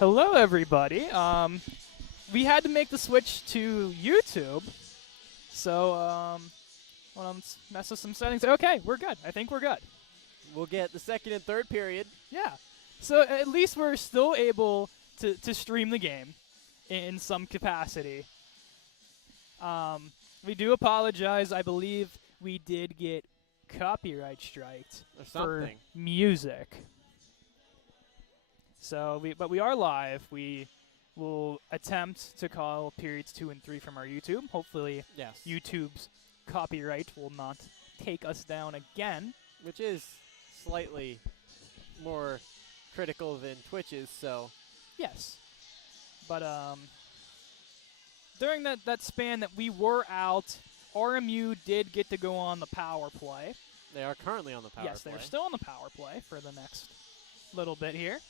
Hello, everybody. We had to make the switch to YouTube, so want to mess with some settings. Okay, we're good. I think we're good. We'll get the second and third period. Yeah. So at least we're still able to stream the game in some capacity. We do apologize. I believe we did get copyright striked Or for something. music. So but we are live. We will attempt to call periods 2 and 3 from our YouTube. Hopefully Yes. YouTube's copyright will not take us down again. Which is slightly more critical than Twitch's, so. Yes. But during that span that we were out, RMU did get to go on the power play. They are currently on the power Yes, play. they're still on the power play for the next little bit here.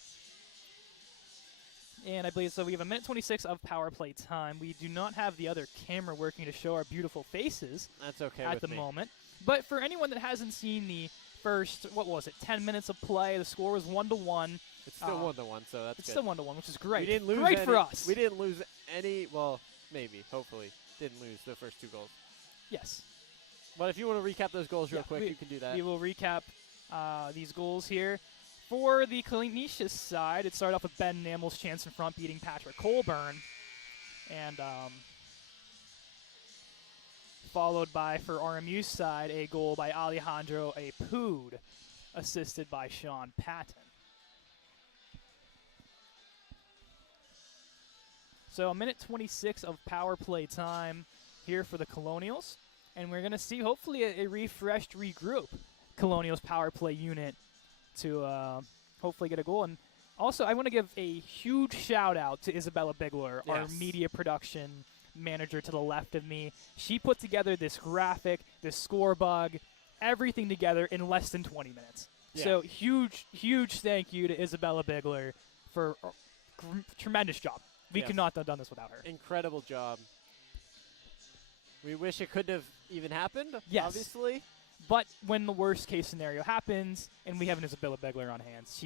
And I believe so we have 1:26 of power play time. We do not have the other camera working to show our beautiful faces That's okay at with the me. moment. But for anyone that hasn't seen the first, 10 minutes of play, the score was 1-1. It's still 1-1, so that's It's good. still 1-1, which is great. We didn't lose great any, for us. We didn't lose any, well, maybe, hopefully, didn't lose the first 2 goals. Yes. But if you want to recap those goals real Yeah, quick, you can do that. We will recap these goals here. For the Canisius side, it started off with Ben Namel's chance in front, beating Patrick Colburn. And followed by, for RMU's side, a goal by Alejandro Apoud, assisted by Sean Patton. So 1:26 of power play time here for the Colonials. And we're going to see, hopefully, a refreshed, regroup Colonials power play unit to hopefully get a goal. And also, I want to give a huge shout-out to Isabella Bigler, our Yes. media production manager to the left of me. She put together this graphic, this score bug, everything together in less than 20 minutes. Yeah. So huge, huge thank you to Isabella Bigler for a tremendous job. We Yes. could not have done this without her. Incredible job. We wish it couldn't have even happened, Yes. obviously. But when the worst case scenario happens, and we have an Isabella Begler on hands,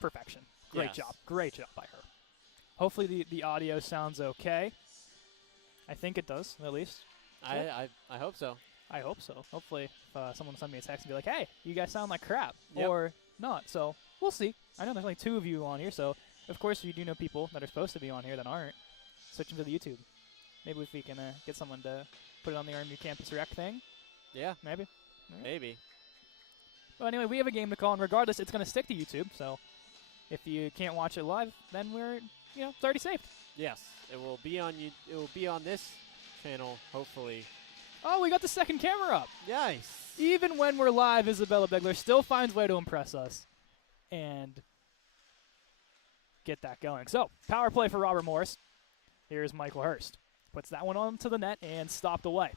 perfection. Great Yes. job. Great job by her. Hopefully the audio sounds okay. I think it does, at least. I hope so. I hope so. Hopefully someone will send me a text and be like, hey, you guys sound like crap. Yep. Or not. So we'll see. I know there's only 2 of you on here, so of course you do know people that are supposed to be on here that aren't. Switch them to the YouTube. Maybe if we can get someone to put it on the RMU Campus Rec thing. Yeah, Maybe. maybe. Well, anyway, we have a game to call, and regardless, it's going to stick to YouTube. So if you can't watch it live, then it's already saved. Yes, it will be on you. It will be on this channel, hopefully. Oh, we got the second camera up. Nice. Even when we're live, Isabella Begler still finds a way to impress us and get that going. So, power play for Robert Morris. Here's Michael Hurst. Puts that one onto the net and stopped away.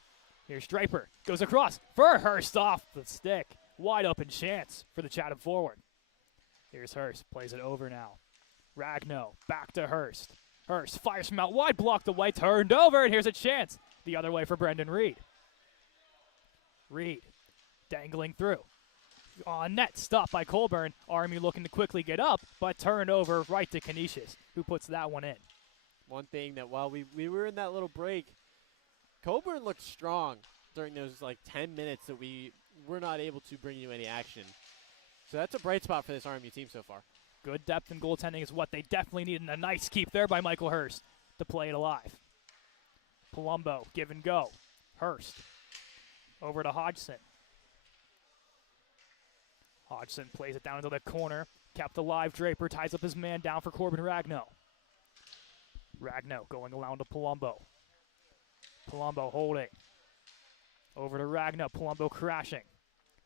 Here's Draper. Goes across for Hurst off the stick. Wide open chance for the Chatham forward. Here's Hurst. Plays it over now. Ragno back to Hurst. Hurst fires from out wide. Blocked away. Turned over. And here's a chance. The other way for Brendan Reed. Reed dangling through. On net. Stopped by Colburn. RMU looking to quickly get up. But turned over right to Canisius, who puts that one in. One thing that while we were in that little break, Coburn looked strong during those 10 minutes that we were not able to bring you any action. So that's a bright spot for this RMU team so far. Good depth and goaltending is what they definitely need, and a nice keep there by Michael Hurst to play it alive. Palumbo, give and go. Hurst over to Hodgson. Hodgson plays it down into the corner. Kept alive. Draper ties up his man down for Corbin Ragno. Ragno going around to Palumbo. Palumbo holding. Over to Ragno. Palumbo crashing.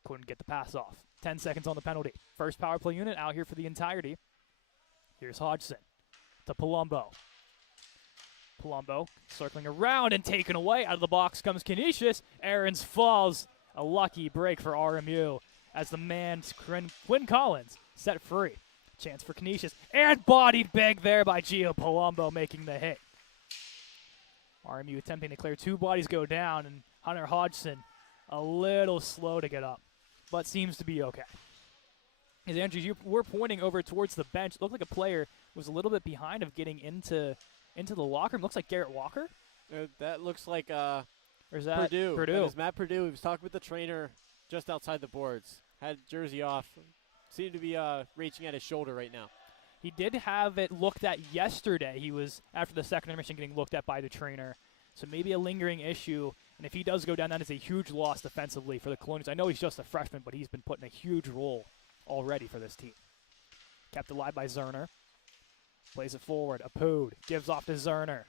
Couldn't get the pass off. 10 seconds on the penalty. First power play unit out here for the entirety. Here's Hodgson to Palumbo. Palumbo circling around and taken away. Out of the box comes Canisius. Aarons falls. A lucky break for RMU as the man Quinn Collins set free. Chance for Canisius. And bodied big there by Gio Palumbo making the hit. RMU attempting to clear 2 bodies go down, and Hunter Hodgson a little slow to get up, but seems to be okay. As Andrew, you were pointing over towards the bench. It looked like a player was a little bit behind of getting into the locker room. Looks like Garrett Walker. That looks like Or is that Purdue. Purdue. That is Matt Purdue. He was talking with the trainer just outside the boards. Had jersey off. Seemed to be reaching at his shoulder right now. He did have it looked at yesterday. He was, after the second intermission, getting looked at by the trainer. So maybe a lingering issue. And if he does go down, that is a huge loss defensively for the Colonials. I know he's just a freshman, but he's been put in a huge role already for this team. Kept alive by Zerner. Plays it forward. Apud gives off to Zerner.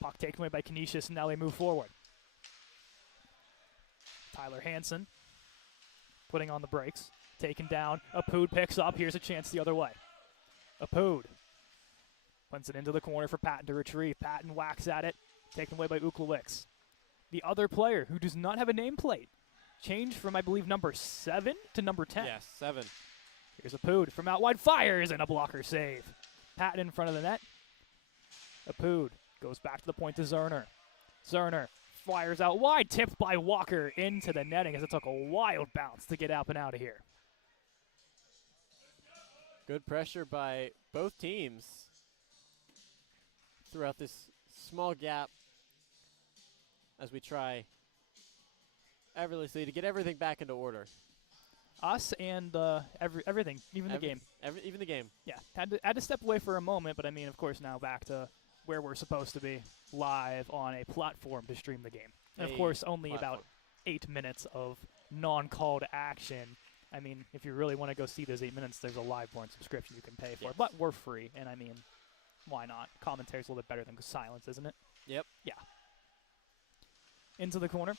Puck taken away by Canisius, and now they move forward. Tyler Hansen putting on the brakes. Taken down. Apud picks up. Here's a chance the other way. Apud punts it into the corner for Patton to retrieve. Patton whacks at it. Taken away by Uklewicz. The other player, who does not have a nameplate, changed from, I believe, number 7 to number 10. Yes, 7. Here's Apud from out wide. Fires and a blocker save. Patton in front of the net. Apud goes back to the point to Zerner. Zerner fires out wide. Tipped by Walker into the netting as it took a wild bounce to get up and out of here. Good pressure by both teams throughout this small gap as we try effortlessly to get everything back into order. Us and everything, even the game. Even the game. Yeah, had to step away for a moment, but I mean, of course, now back to where we're supposed to be, live on a platform to stream the game. And of course, only about 8 minutes of non-called action. I mean, if you really want to go see those 8 minutes, there's a live-born subscription you can pay for. Yes. But we're free, and I mean, why not? Commentary's a little bit better than silence, isn't it? Yep. Yeah. Into the corner.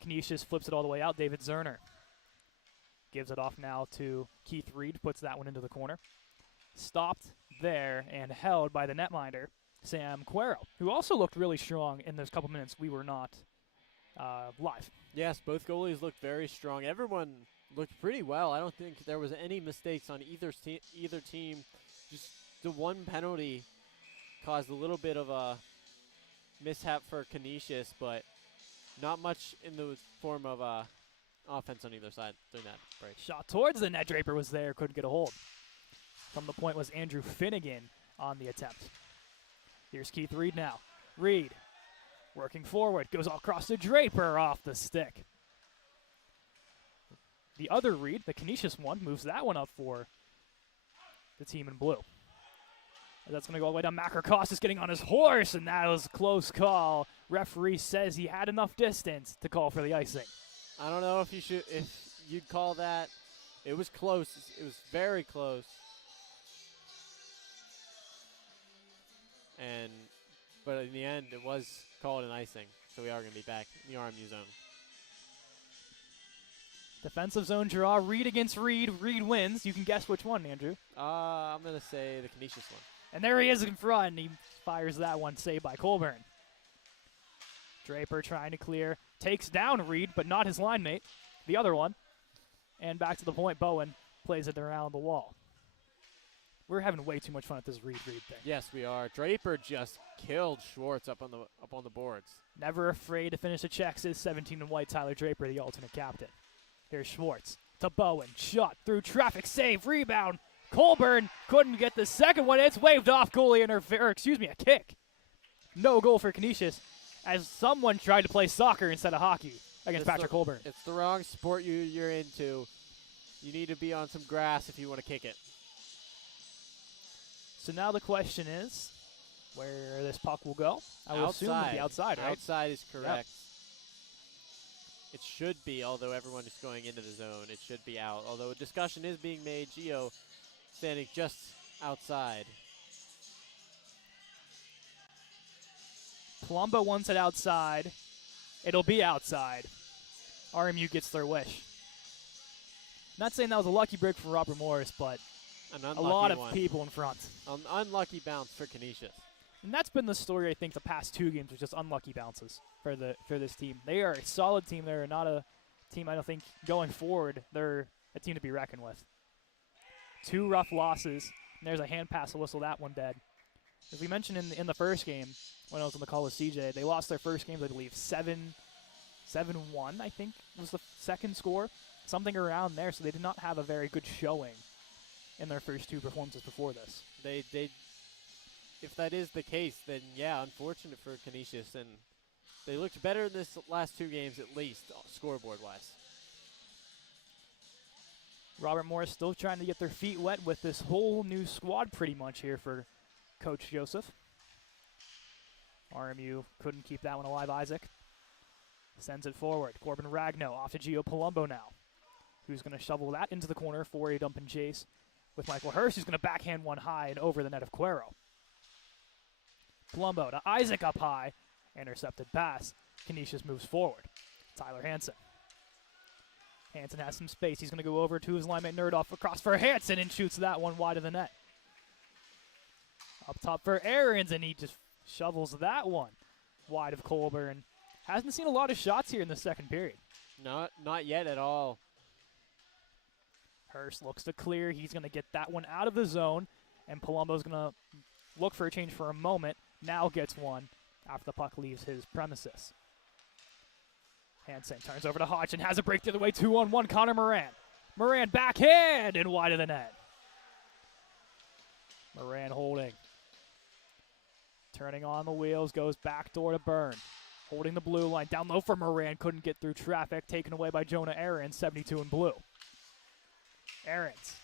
Canisius flips it all the way out. David Zerner gives it off now to Keith Reed, puts that one into the corner. Stopped there and held by the netminder, Sam Quero, who also looked really strong in those couple minutes we were not live. Yes, both goalies looked very strong. Everyone looked pretty well. I don't think there was any mistakes on either team. Just the one penalty caused a little bit of a mishap for Canisius, but not much in the form of offense on either side during that break. Shot towards the net. Draper was there, couldn't get a hold. From the point was Andrew Finnegan on the attempt. Here's Keith Reed now. Reed working forward, goes all across to Draper off the stick. The other Reed, the Canisius one, moves that one up for the team in blue. That's going to go all the way down. Macrocos is getting on his horse, and that was a close call. Referee says he had enough distance to call for the icing. I don't know if you'd call that. It was close. It was very close. But in the end, it was called an icing, so we are going to be back in the RMU zone. Defensive zone draw. Reed against Reed. Reed wins. You can guess which one, Andrew. I'm going to say the Canisius one. And there he is in front. He fires that one, saved by Colburn. Draper trying to clear. Takes down Reed, but not his line mate. The other one. And back to the point. Bowen plays it around the wall. We're having way too much fun at this Reed thing. Yes, we are. Draper just killed Schwartz up on the boards. Never afraid to finish the checks is 17 and white Tyler Draper, the alternate captain. Here's Schwartz to Bowen. Shot through traffic. Save. Rebound. Colburn couldn't get the second one. It's waved off. Goalie a kick. No goal for Canisius as someone tried to play soccer instead of hockey against Patrick Colburn. It's the wrong sport you're into. You need to be on some grass if you want to kick it. So now the question is where this puck will go. I would assume it'll be outside, right? Outside is correct. Yep. It should be, although everyone is going into the zone, it should be out. Although a discussion is being made, Gio standing just outside. Palumbo wants it outside. It'll be outside. RMU gets their wish. Not saying that was a lucky break for Robert Morris, but a lot of people in front. An unlucky bounce for Canisius. And that's been the story, I think, the past 2 games was just unlucky bounces for this team. They are a solid team. They're not a team, I don't think, going forward. They're a team to be reckoned with. 2 rough losses. And there's a hand pass to whistle that one dead. As we mentioned in the first game, when I was on the call with CJ, they lost their first game, I believe, 7-1, I think, was the second score. something around there. So they did not have a very good showing in their first 2 performances before this. They if that is the case, then yeah, unfortunate for Canisius, and they looked better in this last 2 games at least, scoreboard-wise. Robert Morris still trying to get their feet wet with this whole new squad pretty much here for Coach Joseph. RMU couldn't keep that one alive. Isaac sends it forward. Corbin Ragno off to Gio Palumbo now, who's going to shovel that into the corner for a dump and chase with Michael Hurst, who's going to backhand one high and over the net of Cuero. Palumbo to Isaac up high. Intercepted pass. Canisius moves forward. Tyler Hansen. Hansen has some space. He's going to go over to his linemate Nerdoff across for Hansen and shoots that one wide of the net. Up top for Aarons, and he just shovels that one wide of Colburn. Hasn't seen a lot of shots here in the second period. Not yet at all. Hurst looks to clear. He's going to get that one out of the zone, and Palumbo's going to look for a change for a moment. Now gets one after the puck leaves his premises. Hansen turns over to Hodge and has a break the other way. 2-on-1, Connor Moran. Moran backhand and wide of the net. Moran holding. Turning on the wheels, goes back door to Byrne. Holding the blue line. Down low for Moran, couldn't get through traffic. Taken away by Jonah Aarons, 72 in blue. Aarons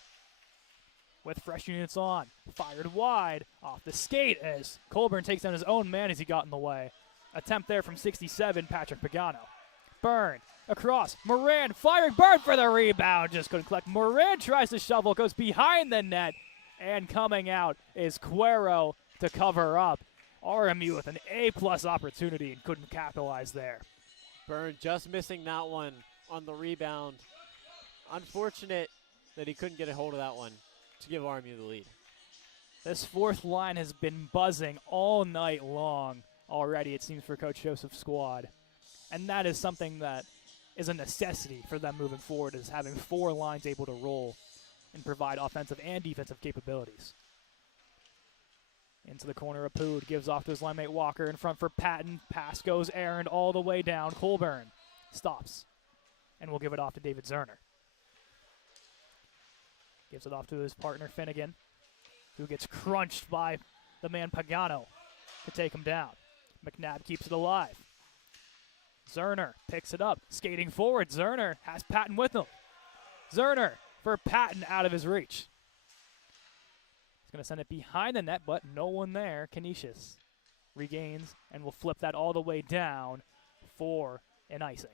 with fresh units on. Fired wide off the skate as Colburn takes down his own man as he got in the way. Attempt there from 67, Patrick Pagano. Byrne across. Moran firing. Byrne for the rebound. Just couldn't collect. Moran tries to shovel. Goes behind the net. And coming out is Cuero to cover up. RMU with an A-plus opportunity and couldn't capitalize there. Byrne just missing that one on the rebound. Unfortunate that he couldn't get a hold of that one to give RMU the lead. This fourth line has been buzzing all night long already, it seems, for Coach Joseph's squad. And that is something that is a necessity for them moving forward, is having 4 lines able to roll and provide offensive and defensive capabilities. Into the corner of Pood, gives off to his linemate Walker in front for Patton. Pass goes errand all the way down. Colburn stops and will give it off to David Zerner. Gives it off to his partner Finnegan, who gets crunched by the man Pagano to take him down. McNabb keeps it alive. Zerner picks it up, skating forward. Zerner has Patton with him. Zerner for Patton out of his reach. He's going to send it behind the net, but no one there. Canisius regains and will flip that all the way down for an icing.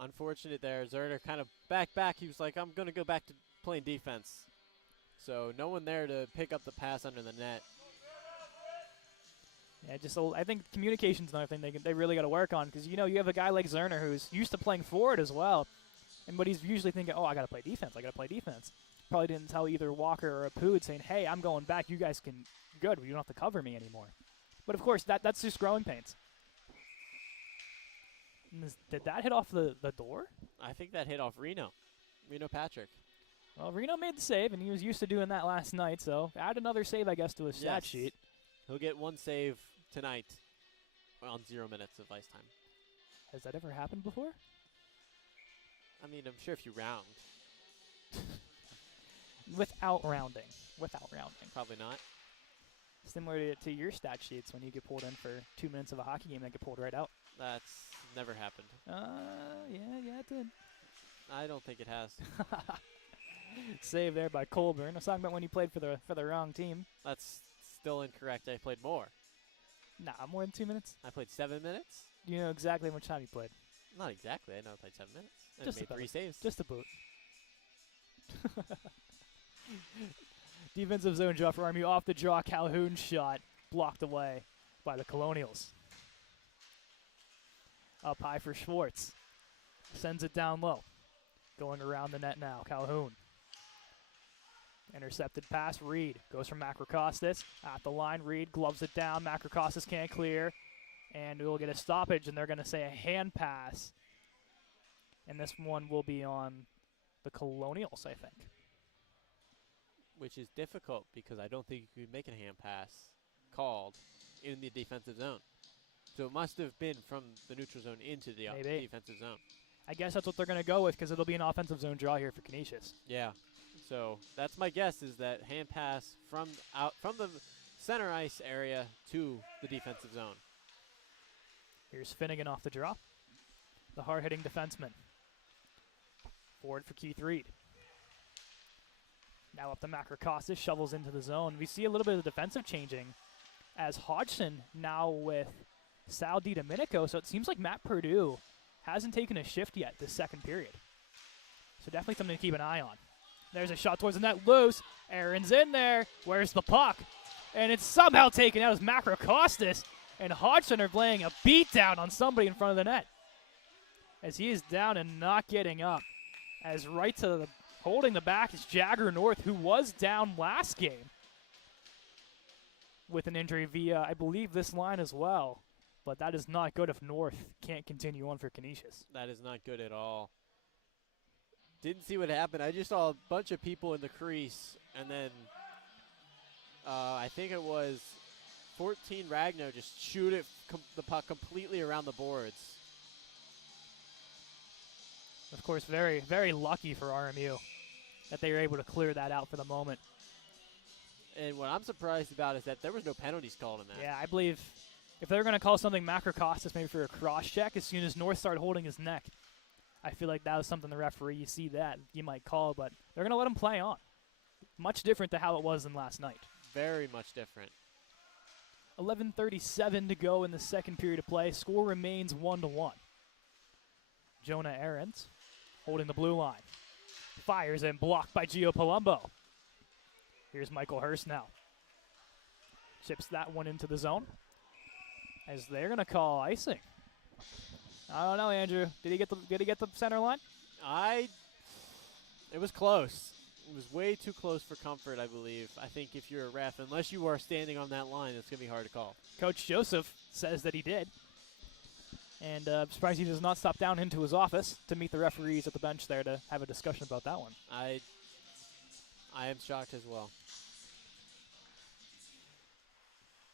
Unfortunate there. Zerner kind of back. He was like, I'm going to go back to playing defense. So no one there to pick up the pass under the net. Yeah, I think communication's another thing they really got to work on, because you have a guy like Zerner who's used to playing forward as well, but he's usually thinking, I got to play defense. Probably didn't tell either Walker or Apood saying, hey, I'm going back. You guys can good. You don't have to cover me anymore. But of course, that's just growing pains. Did that hit off the door? I think that hit off Reno Patrick. Well, Reno made the save, and he was used to doing that last night, so add another save, I guess, to his stat sheet. He'll get 1 save tonight on 0 minutes of ice time. Has that ever happened before? I mean, I'm sure if you round. Without rounding. Probably not. Similar to your stat sheets when you get pulled in for 2 minutes of a hockey game that get pulled right out. That's never happened. Yeah, it did. I don't think it has. Save there by Colburn. I was talking about when you played for the wrong team. That's still incorrect. I played more. Nah, more than 2 minutes. I played 7 minutes. You know exactly how much time you played. Not exactly. I know I played 7 minutes. And Just made about 3 saves. Just a boot. Defensive zone draw for RMU. Off the draw, Calhoun shot. Blocked away by the Colonials. Up high for Schwartz. Sends it down low. Going around the net now, Calhoun. Intercepted pass, Reed. Goes from Macrocostas. At the line, Reed gloves it down. Macrocostas can't clear. And we'll get a stoppage, and they're going to say a hand pass. And this one will be on the Colonials, I think. Which is difficult because I don't think you could make a hand pass called in the defensive zone. So it must have been from the neutral zone into the Maybe. defensive zone. I guess that's what they're going to go with because it'll be an offensive zone draw here for Canisius. Yeah. So that's my guess, is that hand pass from the center ice area to the defensive zone. Here's Finnegan off the draw. The hard-hitting defenseman. Forward for Keith Reed. Now up to Macrocostas, shovels into the zone. We see a little bit of defensive changing as Hodgson now with Sal DiDomenico, so it seems like Matt Purdue hasn't taken a shift yet this second period. So definitely something to keep an eye on. There's a shot towards the net, loose. Aaron's in there. Where's the puck? And it's somehow taken out as Macrocostas and Hodgson are playing a beatdown on somebody in front of the net. As he is down and not getting up. As right to the holding the back is Jagger North, who was down last game with an injury via, I believe, this line as well. But that is not good if North can't continue on for Canisius. That is not good at all. Didn't see what happened. I just saw a bunch of people in the crease, and then I think it was 14 Ragno just shoot it the puck completely around the boards. Of course, very, very lucky for RMU that they were able to clear that out for the moment. And what I'm surprised about is that there was no penalties called in that. Yeah, I believe if they're going to call something Macrocostas maybe for a cross check, as soon as North started holding his neck, I feel like that was something the referee, you see that, you might call, but they're going to let him play on. Much different to how it was than last night. Very much different. 11:37 to go in the second period of play. Score remains 1-1. Jonah Ahrens holding the blue line. Fires and blocked by Gio Palumbo. Here's Michael Hurst now. Chips that one into the zone. As they're going to call icing. I don't know, Andrew. Did he get the center line? It was close. It was way too close for comfort, I believe. I think if you're a ref, unless you are standing on that line, it's going to be hard to call. Coach Joseph says that he did. And I'm surprised he does not stop down into his office to meet the referees at the bench there to have a discussion about that one. I am shocked as well.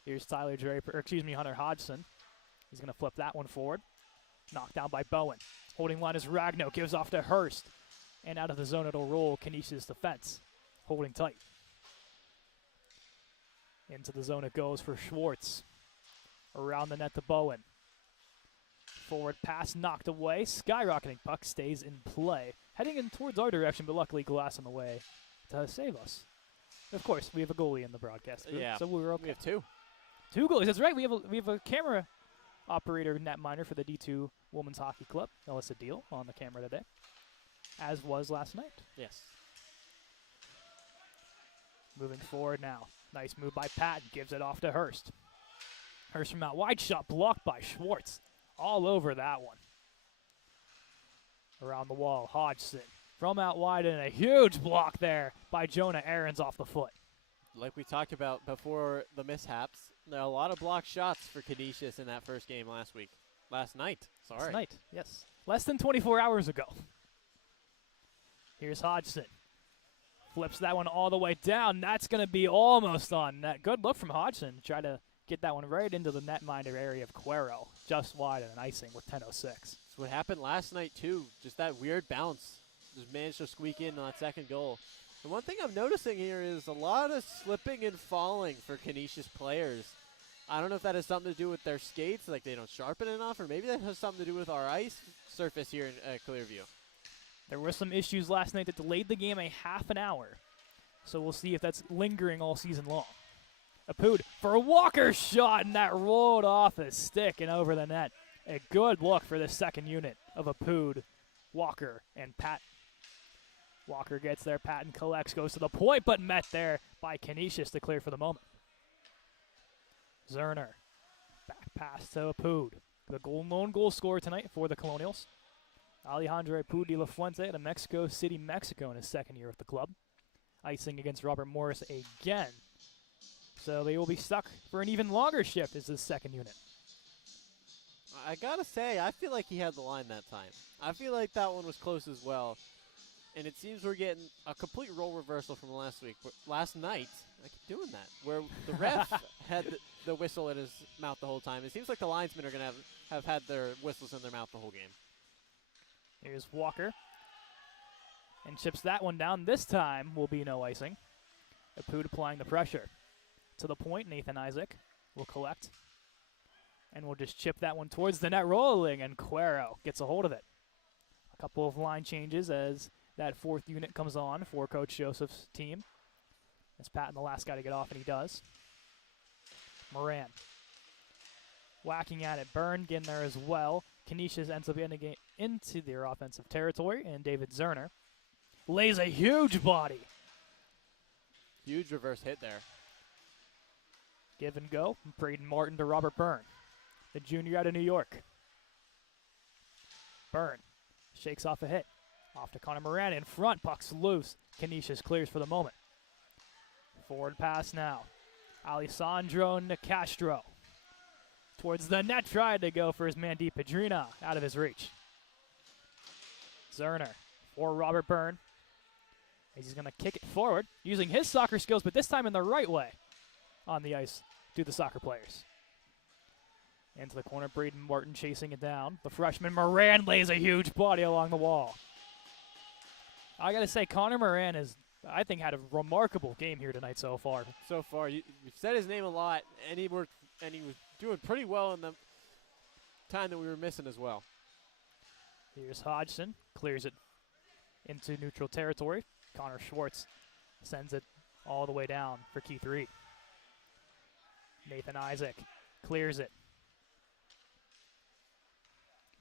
Here's Hunter Hodgson. He's going to flip that one forward. Knocked down by Bowen. Holding line is Ragno. Gives off to Hurst. And out of the zone it'll roll. Canisius defense. Holding tight. Into the zone it goes for Schwartz. Around the net to Bowen. Forward pass knocked away. Skyrocketing puck stays in play. Heading in towards our direction, but luckily Glass in the way to save us. Of course, we have a goalie in the broadcast booth, so we're okay. We have two. Two goalies. That's right. We have a camera operator, netminder for the D2 Women's Hockey Club, Alyssa Deal, on the camera today, as was last night. Yes. Moving forward now. Nice move by Patton. Gives it off to Hurst. Hurst from out wide. Shot blocked by Schwartz. All over that one. Around the wall, Hodgson. From out wide, and a huge block there by Jonah Ahrens off the foot. Like we talked about before the mishaps, there are a lot of blocked shots for Canisius in that first game last night. Last night, yes. Less than 24 hours ago. Here's Hodgson. Flips that one all the way down. That's going to be almost on net. Good look from Hodgson. Try to get that one right into the netminder area of Cuero. Just wide and an icing with 10:06. That's what happened last night, too. Just that weird bounce. Just managed to squeak in on that second goal. The one thing I'm noticing here is a lot of slipping and falling for Canisius players. I don't know if that has something to do with their skates, like they don't sharpen enough, or maybe that has something to do with our ice surface here in Clearview. There were some issues last night that delayed the game a half an hour. So we'll see if that's lingering all season long. Apud for a Walker shot, and that rolled off his stick and over the net. A good look for the second unit of Apud, Walker, and Patton. Walker gets there, Patton collects, goes to the point, but met there by Canisius to clear for the moment. Zerner, back pass to Apud. The lone goal scorer tonight for the Colonials. Alejandro Apud de la Fuente out of Mexico City, Mexico in his second year with the club. Icing against Robert Morris again. So they will be stuck for an even longer shift as his second unit. I gotta say, I feel like he had the line that time. I feel like that one was close as well. And it seems we're getting a complete role reversal from last week. But last night, I keep doing that, where the ref the whistle in his mouth the whole time. It seems like the linesmen are going to have had their whistles in their mouth the whole game. Here's Walker. And chips that one down. This time will be no icing. Apud applying the pressure. To the point, Nathan Isaac will collect. And we'll just chip that one towards the net rolling, and Cuero gets a hold of it. A couple of line changes as that fourth unit comes on for Coach Joseph's team. It's Patton the last guy to get off, and he does. Moran whacking at it. Byrne getting there as well. Canisius ends up getting into their offensive territory, and David Zerner lays a huge body. Huge reverse hit there. Give and go. Braden Martin to Robert Byrne, the junior out of New York. Byrne shakes off a hit. Off to Connor Moran in front. Puck's loose. Canisius clears for the moment. Forward pass now. Alessandro Nicastro. Towards the net, tried to go for his man Di Pedrina. Out of his reach. Zerner for Robert Byrne. He's going to kick it forward using his soccer skills, but this time in the right way on the ice to the soccer players. Into the corner, Braden Martin chasing it down. The freshman Moran lays a huge body along the wall. I got to say, Connor Moran has, I think, had a remarkable game here tonight so far. So far, you've said his name a lot, and he was doing pretty well in the time that we were missing as well. Here's Hodgson, clears it into neutral territory. Connor Schwartz sends it all the way down for Keith Reed. Nathan Isaac clears it.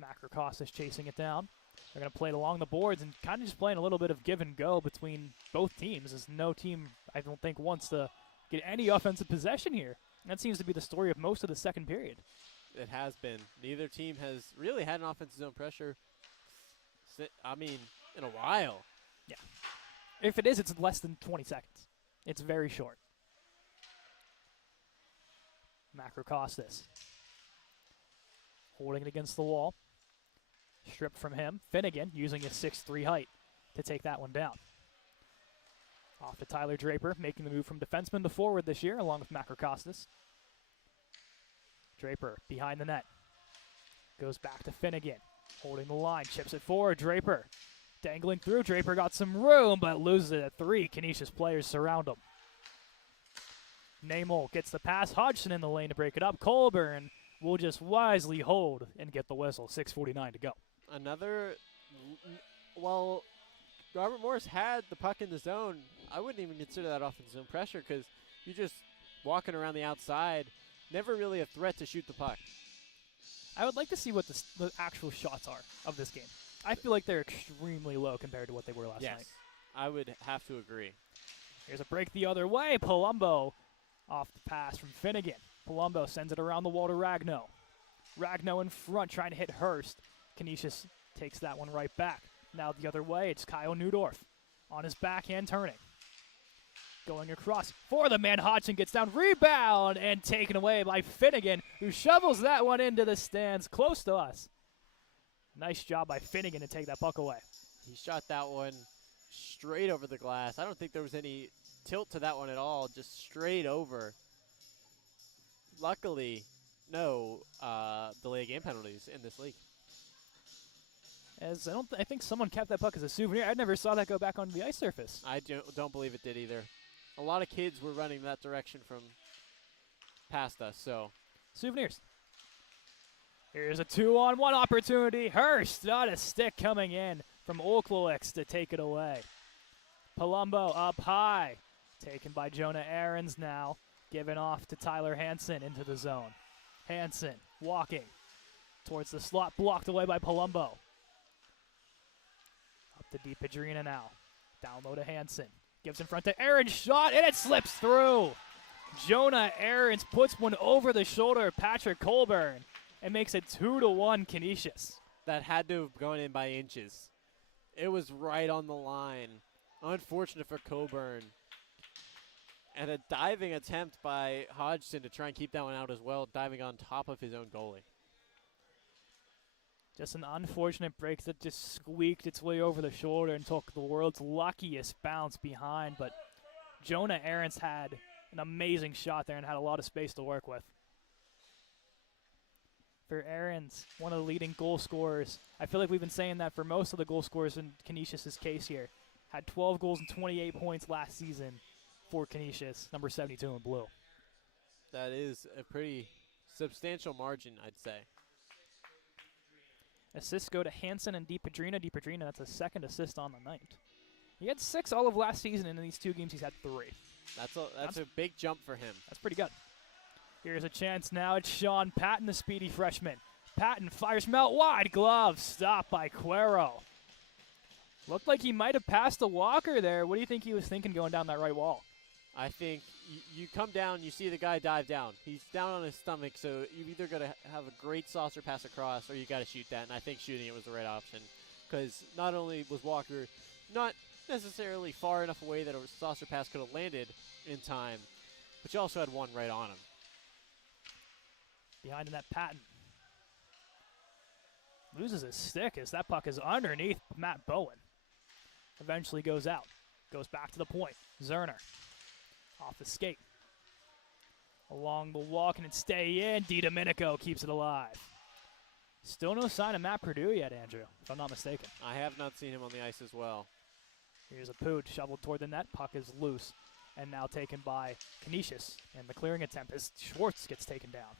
Macrocos is chasing it down. They're going to play it along the boards and kind of just playing a little bit of give and go between both teams, as no team, I don't think, wants to get any offensive possession here. And that seems to be the story of most of the second period. It has been. Neither team has really had an offensive zone pressure, in a while. Yeah. If it is, it's less than 20 seconds. It's very short. Macrocostas holding it against the wall. Stripped from him. Finnegan using his 6'3" height to take that one down. Off to Tyler Draper, making the move from defenseman to forward this year, along with Macrocostas. Draper behind the net. Goes back to Finnegan. Holding the line. Chips it forward. Draper dangling through. Draper got some room, but loses it at 3. Canisius players surround him. Namol gets the pass. Hodgson in the lane to break it up. Colburn will just wisely hold and get the whistle. 6:49 to go. Well, Robert Morris had the puck in the zone. I wouldn't even consider that offensive zone pressure because you're just walking around the outside. Never really a threat to shoot the puck. I would like to see what the actual shots are of this game. I feel like they're extremely low compared to what they were last night. I would have to agree. Here's a break the other way. Palumbo off the pass from Finnegan. Palumbo sends it around the wall to Ragno. Ragno in front trying to hit Hurst. Canisius takes that one right back. Now the other way, it's Kyle Newdorf on his backhand turning. Going across for the man. Hodgson gets down. Rebound and taken away by Finnegan, who shovels that one into the stands close to us. Nice job by Finnegan to take that puck away. He shot that one straight over the glass. I don't think there was any tilt to that one at all, just straight over. Luckily, no delay game penalties in this league. As I think someone kept that puck as a souvenir. I never saw that go back onto the ice surface. I don't believe it did either. A lot of kids were running that direction from past us, so. Souvenirs. Here's a 2-on-1 opportunity. Hurst, not a stick coming in from Olklowicz to take it away. Palumbo up high. Taken by Jonah Aarons now. Given off to Tyler Hansen into the zone. Hansen walking towards the slot, blocked away by Palumbo. Up to Di Pedrina now. Down low to Hansen. Gives in front to Aaron's shot, and it slips through. Jonah Aarons puts one over the shoulder of Patrick Colburn and makes it 2-1 Canisius. That had to have gone in by inches. It was right on the line. Unfortunate for Colburn. And a diving attempt by Hodgson to try and keep that one out as well, diving on top of his own goalie. Just an unfortunate break that just squeaked its way over the shoulder and took the world's luckiest bounce behind. But Jonah Aarons had an amazing shot there and had a lot of space to work with. For Aarons, one of the leading goal scorers. I feel like we've been saying that for most of the goal scorers in Canisius' case here. Had 12 goals and 28 points last season for Canisius, number 72 in blue. That is a pretty substantial margin, I'd say. Assists go to Hansen and DiPadrina. DiPadrina, that's a second assist on the night. He had 6 all of last season, and in these 2 games he's had 3. That's a big jump for him. That's pretty good. Here's a chance now. It's Sean Patton, the speedy freshman. Patton fires from out wide. Glove stopped by Cuero. Looked like he might have passed the Walker there. What do you think he was thinking going down that right wall? I think you come down, you see the guy dive down. He's down on his stomach, so you either got to have a great saucer pass across or you got to shoot that, and I think shooting it was the right option because not only was Walker not necessarily far enough away that a saucer pass could have landed in time, but you also had one right on him. Behind the net, Patton loses his stick as that puck is underneath Matt Bowen. Eventually goes out. Goes back to the point. Zerner off the skate. Along the wall, can it stay in? DiDomenico keeps it alive. Still no sign of Matt Purdue yet, Andrew, if I'm not mistaken. I have not seen him on the ice as well. Here's a Pood shoveled toward the net. Puck is loose and now taken by Canisius. And the clearing attempt as Schwartz gets taken down.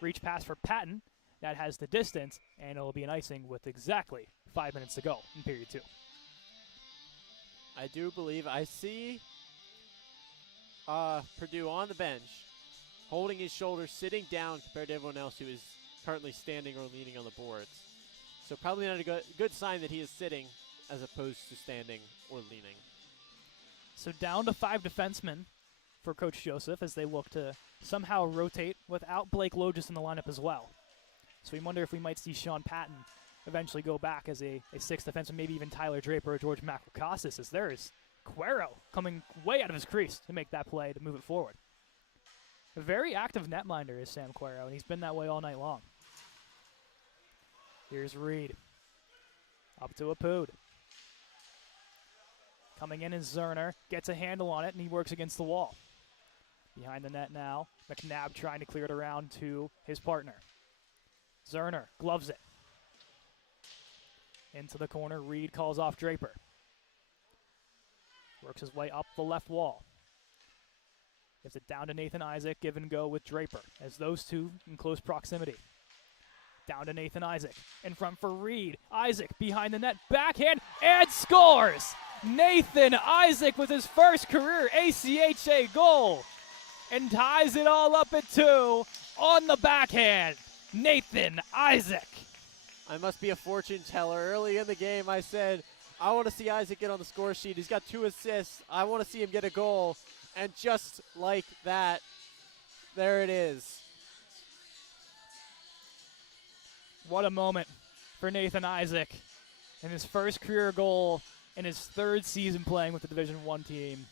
Reach pass for Patton. That has the distance, and it'll be an icing with exactly 5 minutes to go in period 2. I do believe I see Purdue on the bench, holding his shoulder, sitting down compared to everyone else who is currently standing or leaning on the boards. So probably not a good sign that he is sitting as opposed to standing or leaning. So down to 5 defensemen for Coach Joseph as they look to somehow rotate without Blake Logis in the lineup as well. So we wonder if we might see Sean Patton eventually go back as a 6th defenseman, maybe even Tyler Draper or George Macrocassis, as there is Cuero coming way out of his crease to make that play to move it forward. A very active netminder is Sam Cuero, and he's been that way all night long. Here's Reed. Up to a Pood. Coming in is Zerner, gets a handle on it, and he works against the wall. Behind the net now, McNabb trying to clear it around to his partner. Zerner gloves it. Into the corner, Reed calls off Draper. Works his way up the left wall. Gives it down to Nathan Isaac, give and go with Draper, as those two in close proximity. Down to Nathan Isaac, in front for Reed. Isaac behind the net, backhand, and scores! Nathan Isaac with his first career ACHA goal, and ties it all up at 2 on the backhand. Nathan Isaac. I must be a fortune teller. Early in the game, I said, I want to see Isaac get on the score sheet. He's got 2 assists. I want to see him get a goal. And just like that, there it is. What a moment for Nathan Isaac in his first career goal in his 3rd season playing with the Division I team.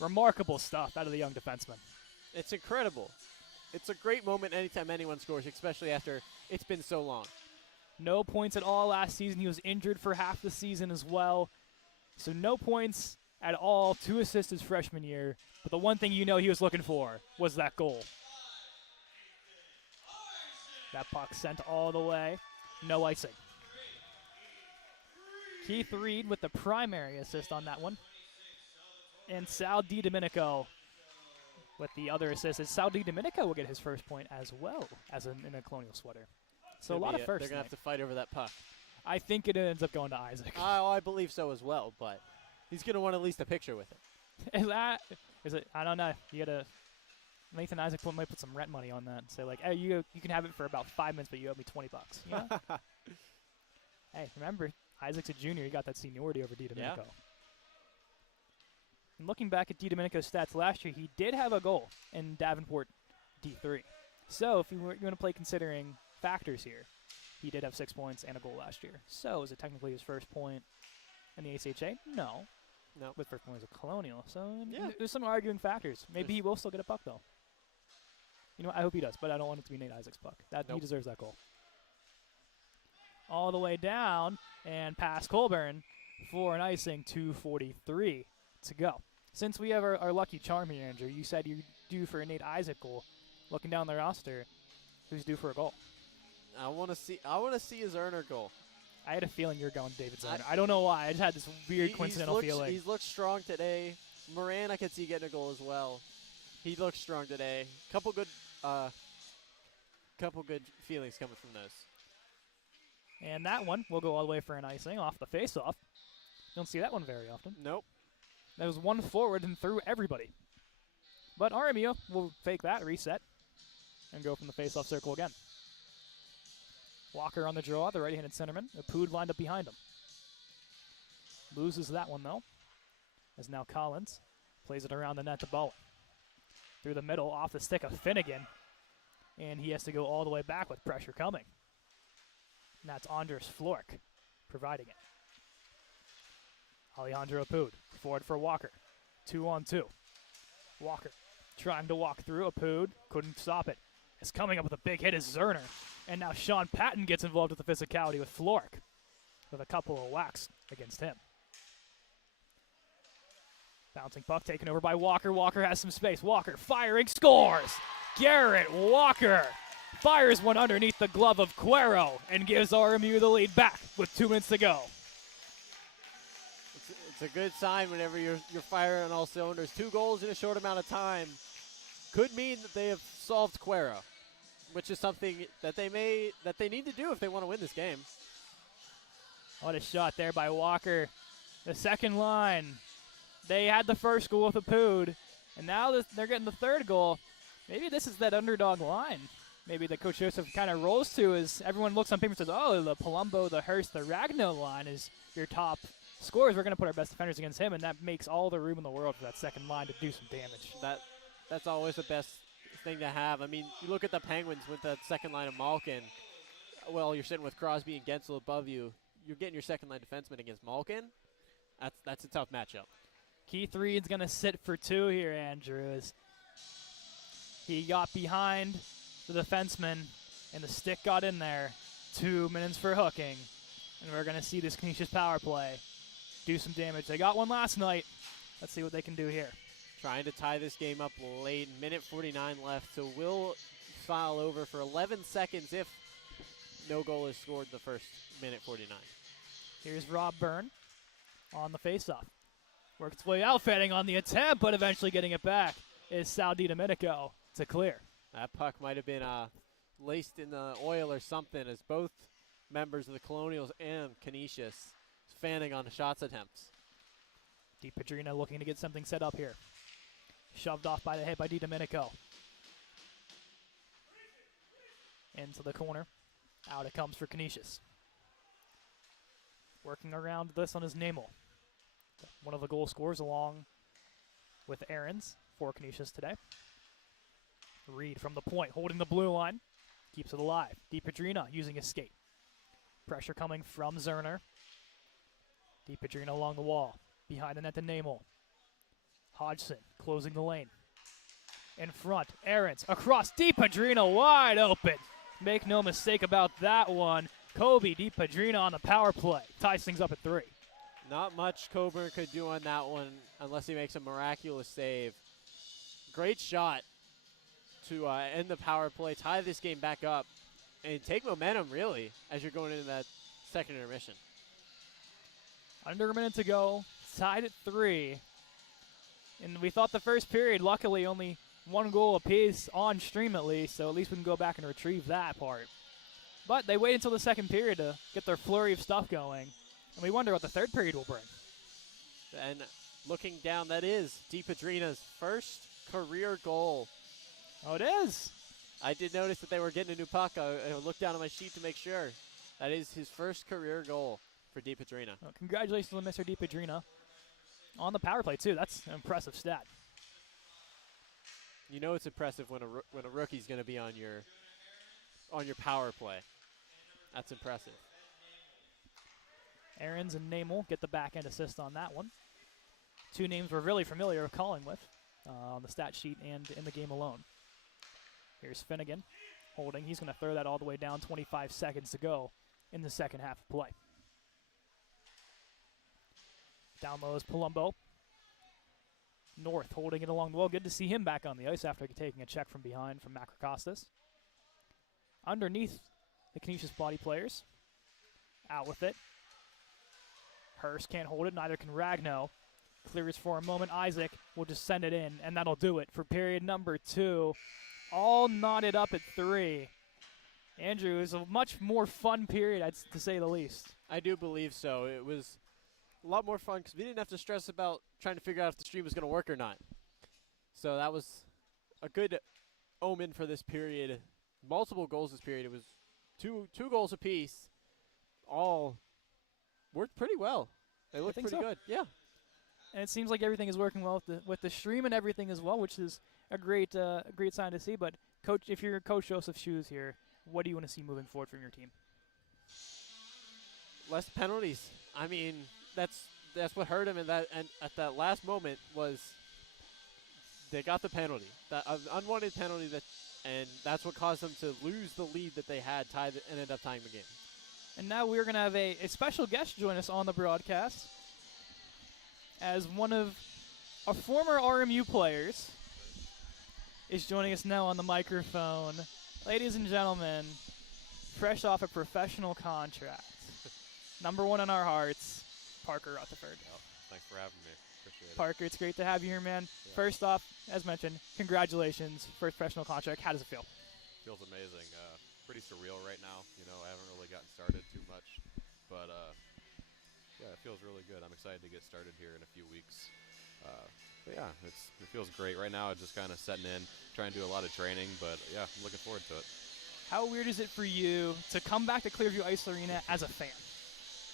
Remarkable stuff out of the young defenseman. It's incredible. It's a great moment anytime anyone scores, especially after it's been so long. No points at all last season. He was injured for half the season as well. So no points at all. 2 assists his freshman year. But the one thing you know he was looking for was that goal. That puck sent all the way. No icing. Keith Reed with the primary assist on that one. And Sal DiDomenico with the other assist. Sal DiDomenico will get his first point as well as in a Colonial sweater. So a lot of firsts. They're going to have to fight over that puck. I think it ends up going to Isaac. I believe so as well, but he's going to want at least a picture with it. Is it? I don't know. You got to. Nathan Isaac might put some rent money on that and say, like, hey, you can have it for about 5 minutes, but you owe me $20. You know? Hey, remember, Isaac's a junior. He got that seniority over DiDomenico. Yeah. And looking back at DiDomenico's stats last year, he did have a goal in Davenport D3. So if you were going to play considering factors here, he did have 6 points and a goal last year. So is it technically his first point in the ACHA? No. No. With first point as a Colonial. So yeah. There's some arguing factors. Maybe he will still get a puck, though. You know what? I hope he does, but I don't want it to be Nate Isaac's puck. He deserves that goal. All the way down and past Colburn for an icing. 2:43 to go. Since we have our lucky charm here, Andrew, you said you're due for a Nate Isaac goal. Looking down the roster, who's due for a goal? I want to see his earner goal. I had a feeling you're going David Zerner. I don't know why. I just had this weird coincidental feeling. He's looked strong today. Moran, I could see getting a goal as well. He looks strong today. Couple good feelings coming from those. And that one will go all the way for an icing off the face-off. Don't see that one very often. Nope. That was one forward and through everybody. But RMU will fake that, reset, and go from the face-off circle again. Walker on the draw, the right-handed centerman. Apud lined up behind him. Loses that one, though, as now Collins plays it around the net to Bowen. Through the middle, off the stick of Finnegan, and he has to go all the way back with pressure coming. And that's Andres Flork providing it. Alejandro Apud, forward for Walker. 2-on-2. Walker trying to walk through. Apud couldn't stop it. It's coming up with a big hit is Zerner. And now Sean Patton gets involved with the physicality with Flork, with a couple of whacks against him. Bouncing puck taken over by Walker. Walker has some space. Walker firing, scores! Garrett Walker fires one underneath the glove of Cuero and gives RMU the lead back with 2 minutes to go. It's a good sign whenever you're firing on all cylinders. 2 goals in a short amount of time could mean that they have solved Cuero, which is something that they need to do if they want to win this game. What a shot there by Walker. The second line. They had the first goal with Apud, and now they're getting the third goal. Maybe this is that underdog line. Maybe that Coach Joseph kind of rolls to as everyone looks on paper and says, oh, the Palumbo, the Hurst, the Ragno line is your top scorers. We're going to put our best defenders against him, and that makes all the room in the world for that second line to do some damage. That's always the best thing to have. I mean, you look at the Penguins with that second line of Malkin. Well, you're sitting with Crosby and Gensel above you. You're getting your second line defenseman against Malkin. That's a tough matchup. Keith Reed's going to sit for 2 here, Andrew. As he got behind the defenseman, and the stick got in there. 2 minutes for hooking. And we're going to see this Canisius power play do some damage. They got one last night. Let's see what they can do here. Trying to tie this game up late. Minute 49 left, so we'll foul over for 11 seconds if no goal is scored in the first minute 49. Here's Rob Byrne on the faceoff. Works its way out, fading on the attempt, but eventually getting it back is Sal DiDomenico to clear. That puck might have been laced in the oil or something, as both members of the Colonials and Canisius fanning on the shots attempts. DiPadrina looking to get something set up here. Shoved off by the head by DiDomenico. Into the corner. Out it comes for Canisius. Working around this on his Namel. One of the goal scorers along with Aarons for Canisius today. Reed from the point, holding the blue line. Keeps it alive. DiPadrina using his skate. Pressure coming from Zerner. DiPadrina along the wall. Behind the net to Namel. Hodgson closing the lane. In front, Aarons across. DiPadrina wide open. Make no mistake about that one. Kobe DiPadrina on the power play. Ties things up at 3. Not much Coburn could do on that one unless he makes a miraculous save. Great shot to end the power play, tie this game back up, and take momentum, really, as you're going into that second intermission. Under a minute to go, tied at 3. And we thought the first period, luckily, only 1 goal apiece on stream at least, so at least we can go back and retrieve that part. But they wait until the second period to get their flurry of stuff going. And we wonder what the third period will bring. And looking down, that is DiPadrina's first career goal. Oh, it is. I did notice that they were getting a new puck. I looked down on my sheet to make sure. That is his first career goal for DiPadrina. Well, congratulations to Mr. DiPadrina on the power play, too. That's an impressive stat. You know it's impressive when a rookie's going to be on your power play. That's impressive. Aarons and Namel get the backhand assist on that one. 2 names we're really familiar with calling with on the stat sheet and in the game alone. Here's Finnegan holding. He's going to throw that all the way down. 25 seconds to go in the second half of play. Down low is Palumbo. North holding it along the wall. Good to see him back on the ice after taking a check from behind from Macrocostas. Underneath the Canisius body players. Out with it. Hurst can't hold it, neither can Ragno. Clears for a moment. Isaac will just send it in, and that'll do it for period number 2. All knotted up at 3. Andrew, it was a much more fun period, to say the least. I do believe so. It was a lot more fun because we didn't have to stress about trying to figure out if the stream was going to work or not. So that was a good omen for this period. Multiple goals this period. It was two goals apiece. All worked pretty well. They looked pretty good. Yeah. And it seems like everything is working well with the stream and everything as well, which is a great sign to see. But coach, if you're Coach Joseph's shoes here, what do you want to see moving forward from your team? Less penalties. I mean, that's what hurt him, and at that last moment was they got the penalty, that unwanted penalty, and that's what caused them to lose the lead that they had, ended up tying the game. And now we're going to have a special guest join us on the broadcast as one of our former RMU players is joining us now on the microphone. Ladies and gentlemen, fresh off a professional contract, number 1 in our hearts, Parker Rutherford. Oh, thanks for having me. Appreciate it. Parker, it's great to have you here, man. Yeah. First off, as mentioned, congratulations for a professional contract. How does it feel? Feels amazing. Pretty surreal right now. You know, I haven't really gotten started too much, but yeah, it feels really good. I'm excited to get started here in a few weeks. But yeah, it feels great right now. It's just kind of setting in, trying to do a lot of training, but yeah, I'm looking forward to it. How weird is it for you to come back to Clearview Ice Arena as a fan?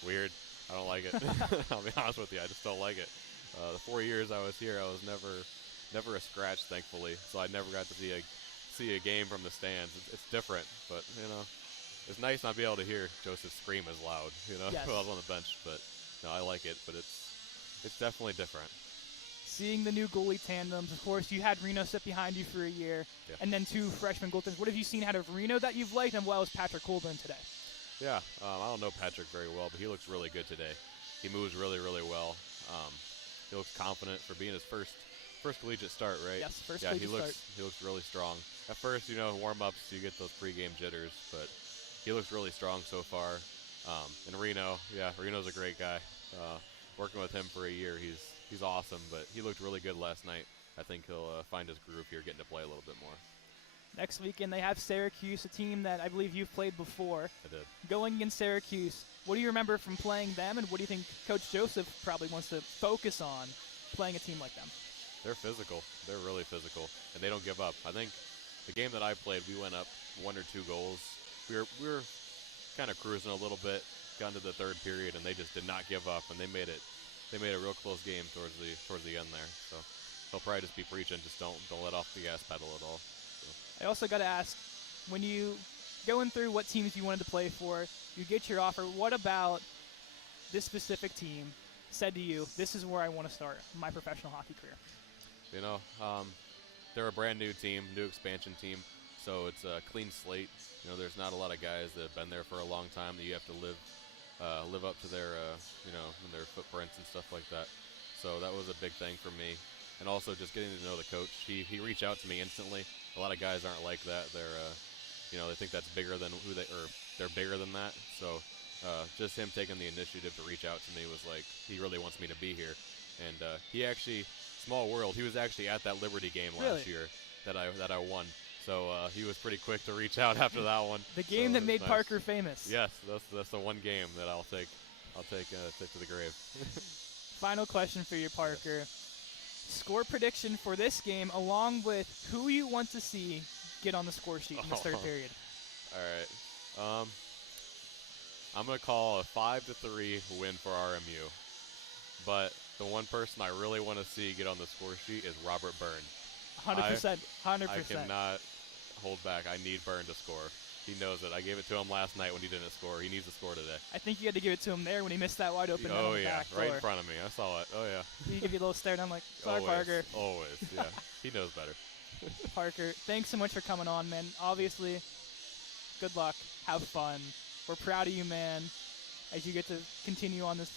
Weird. I don't like it. I'll be honest with you. I just don't like it. The 4 years I was here, I was never a scratch, thankfully, so I never got to see a game from the stands. It's different, but you know, it's nice not be able to hear Joseph scream as loud. You know, yes. While I was on the bench, but no, I like it. But it's definitely different. Seeing the new goalie tandems, of course, you had Reno sit behind you for a year, yeah. And then 2 freshman goaltenders. What have you seen out of Reno that you've liked, and what was Patrick Colburn today? Yeah, I don't know Patrick very well, but he looks really good today. He moves really, really well. He looks confident for being his first collegiate start, right? Yes, first collegiate start. He looks really strong. At first, you know, warm-ups, you get those pregame jitters, but he looks really strong so far. And Reno, yeah, Reno's a great guy. Working with him for a year, he's awesome, but he looked really good last night. I think he'll find his groove here, getting to play a little bit more. Next weekend, they have Syracuse, a team that I believe you've played before. I did. Going against Syracuse, what do you remember from playing them, and what do you think Coach Joseph probably wants to focus on playing a team like them? They're physical. They're really physical, and they don't give up. I think the game that I played, we went up 1 or 2 goals. We were kind of cruising a little bit, got into the 3rd period, and they just did not give up, and they made it a real close game towards the end there. So they'll probably just be preaching, just don't let off the gas pedal at all. I also got to ask, when you going through what teams you wanted to play for, you get your offer, what about this specific team said to you, this is where I want to start my professional hockey career? You know, they're a brand new team, new expansion team, so it's a clean slate. You know, there's not a lot of guys that have been there for a long time that you have to live up to their, you know, their footprints and stuff like that. So that was a big thing for me. And also just getting to know the coach. He reached out to me instantly. A lot of guys aren't like that. They're, you know, they think that's bigger than they're bigger than that. So just him taking the initiative to reach out to me was like, he really wants me to be here. And he actually, small world, he was actually at that Liberty game last year that I won. So he was pretty quick to reach out after that one. The game that made Parker famous. Yes, that's the one game that I'll take to the grave. Final question for you, Parker. Yeah. Score prediction for this game, along with who you want to see get on the score sheet in the 3rd period. All right. I'm going to call a 5-3 win for RMU. But the one person I really want to see get on the score sheet is Robert Byrne. 100%. 100%. I cannot hold back. I need Byrne to score. He knows it. I gave it to him last night when he didn't score. He needs to score today. I think you had to give it to him there when he missed that wide open. Oh, yeah. Back Right door. in front of me. I saw it. Oh, yeah. He give you a little stare down like, sorry, always, Parker. Always, yeah. He knows better. Parker, thanks so much for coming on, man. Obviously, good luck. Have fun. We're proud of you, man, as you get to continue on this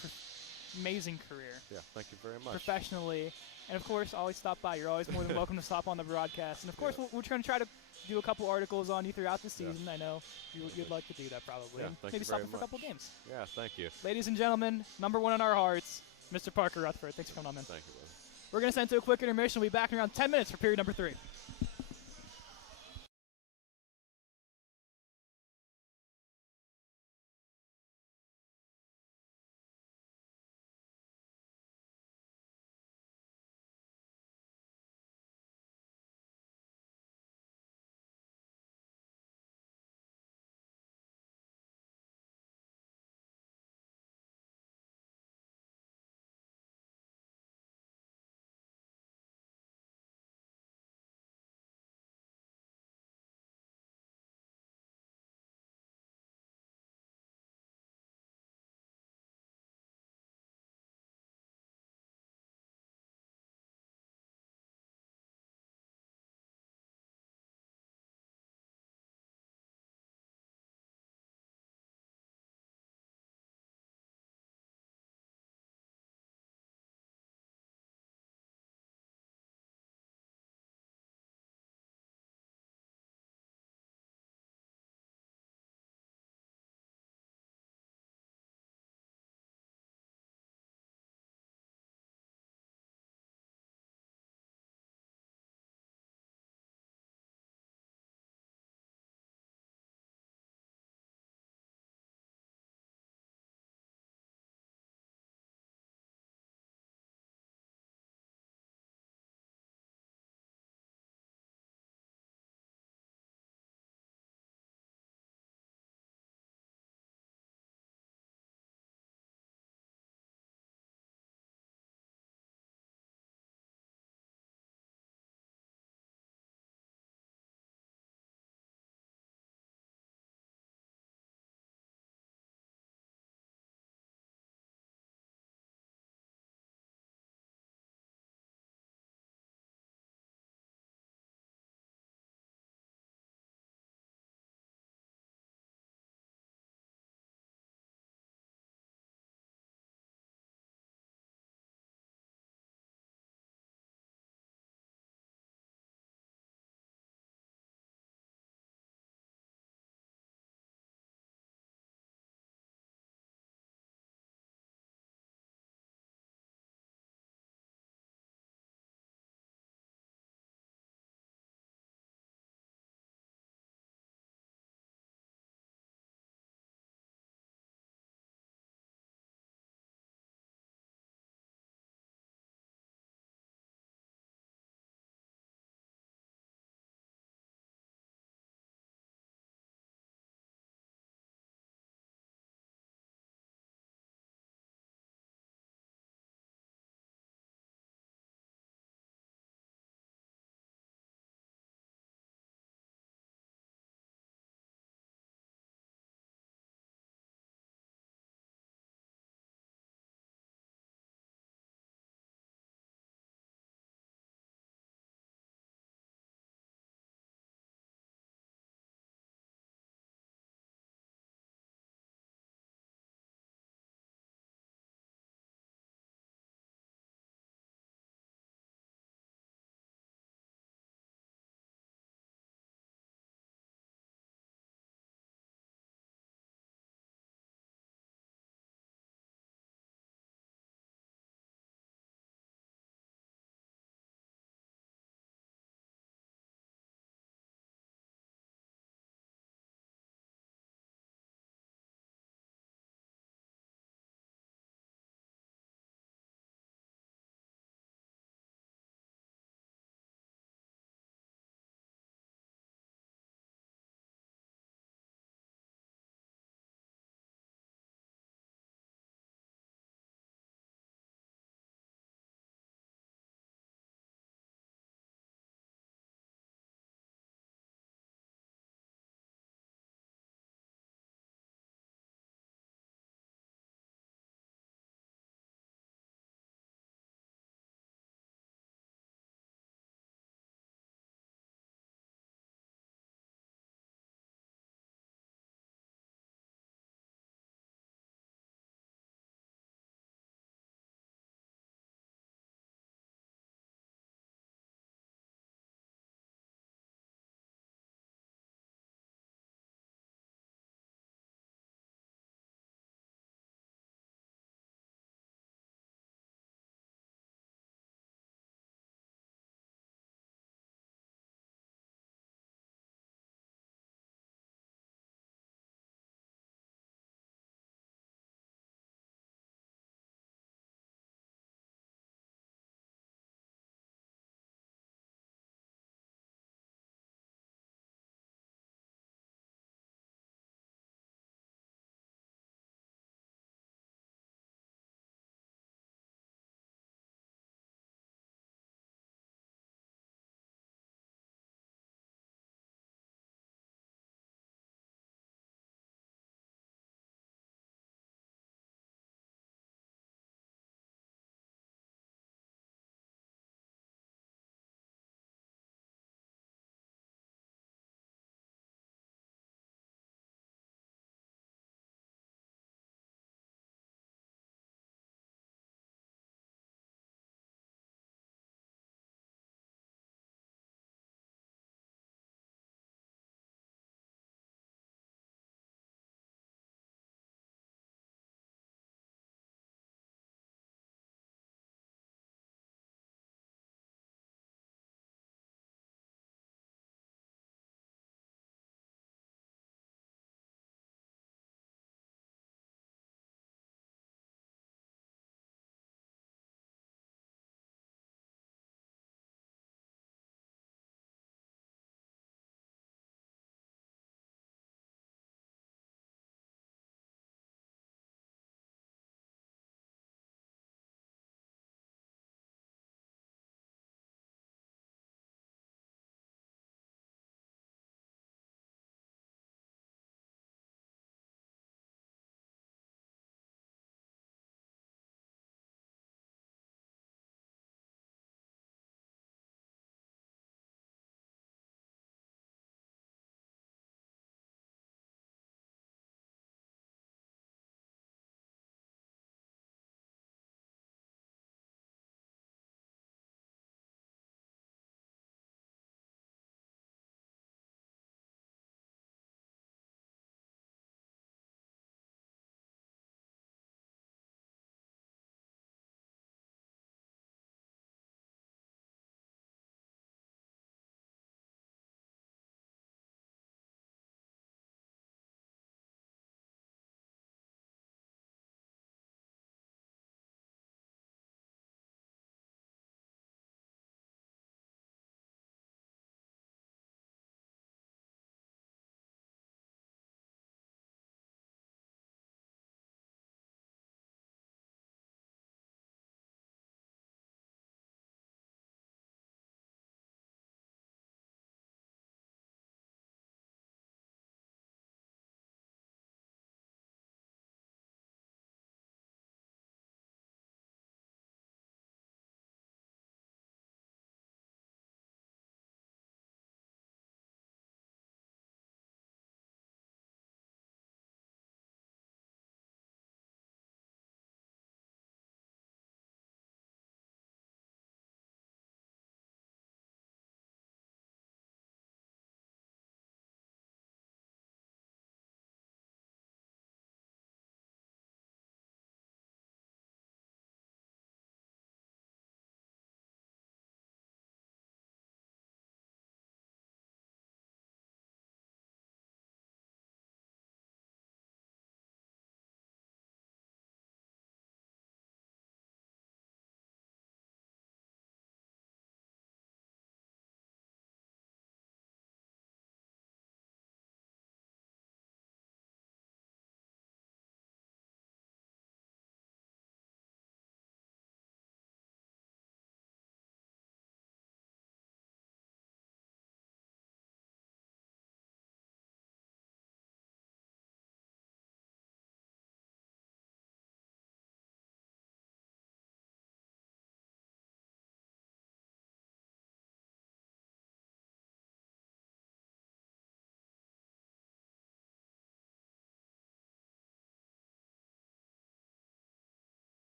amazing career. Yeah, thank you very much. Professionally, and of course, always stop by. You're always more than welcome to stop on the broadcast. And of course, we're going to try to do a couple articles on you throughout the season. I know you'd like to do that probably. Yeah, And thank maybe you stop very in for a much. couple games. Yeah, thank you. Ladies and gentlemen, number one in our hearts, Mr. Parker Rutherford. Thanks for coming on, man. Thank you, brother. We're going to send to a quick intermission. We'll be back in around 10 minutes for period number 3.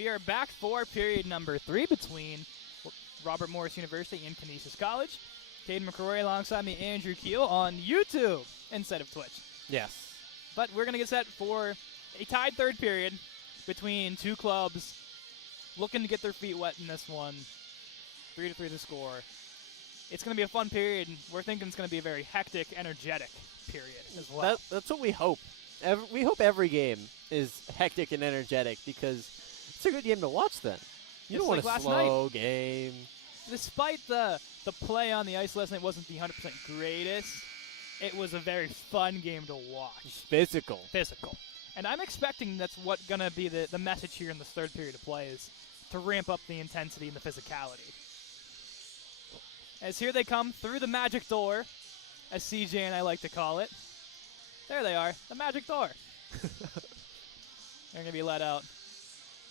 We are back for period number 3 between Robert Morris University and Canisius College. Caden McCrory alongside me, Andrew Keel, on YouTube instead of Twitch. Yes. But we're going to get set for a tied third period between two clubs looking to get their feet wet in this one. 3-3 the score. It's going to be a fun period. We're thinking it's going to be a very hectic, energetic period as well. That's what we hope. We hope every game is hectic and energetic because it's a good game to watch then. You don't want a slow game. Despite the play on the ice last night wasn't the 100% greatest, it was a very fun game to watch. Physical. And I'm expecting that's what's going to be the message here in this third period of play is to ramp up the intensity and the physicality. As here they come through the magic door, as CJ and I like to call it. There they are, the magic door. They're going to be let out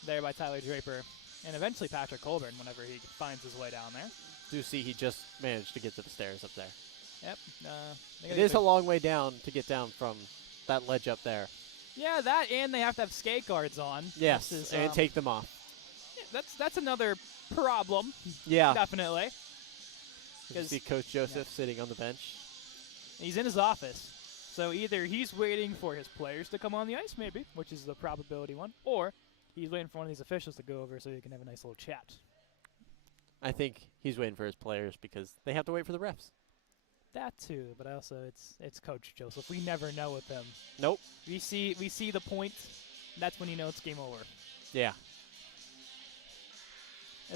there by Tyler Draper and eventually Patrick Colburn whenever he finds his way down there. Do see he just managed to get to the stairs up there. Yep. It is a long way down to get down from that ledge up there. Yeah, that and they have to have skate guards on. Yes, and take them off. Yeah, that's another problem. Yeah. Definitely. You see Coach Joseph sitting on the bench. He's in his office. So either he's waiting for his players to come on the ice, maybe, which is the probability one, or he's waiting for one of these officials to go over so he can have a nice little chat. I think he's waiting for his players because they have to wait for the refs. That too, but also it's Coach Joseph. We never know with him. Nope. We see the point. That's when you know it's game over. Yeah.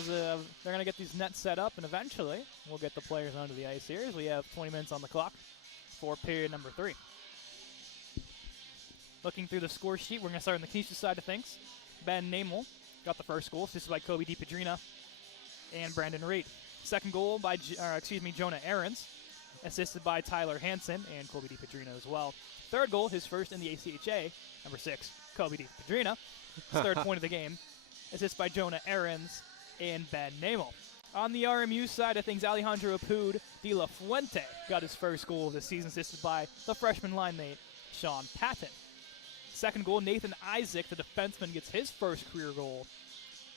They're going to get these nets set up, and eventually we'll get the players onto the ice here as we have 20 minutes on the clock for period number 3. Looking through the score sheet, we're going to start on the Canisius side of things. Ben Namel got the first goal, assisted by Kobe DiPadrina and Brandon Reed. Second goal by Jonah Ahrens, assisted by Tyler Hansen and Kobe DiPadrina as well. Third goal, his first in the ACHA, number 6, Kobe DiPadrina. His third point of the game, assisted by Jonah Ahrens and Ben Namel. On the RMU side of things, Alejandro Apud de la Fuente got his first goal of the season, assisted by the freshman line mate, Sean Patton. Second goal, Nathan Isaac, the defenseman, gets his first career goal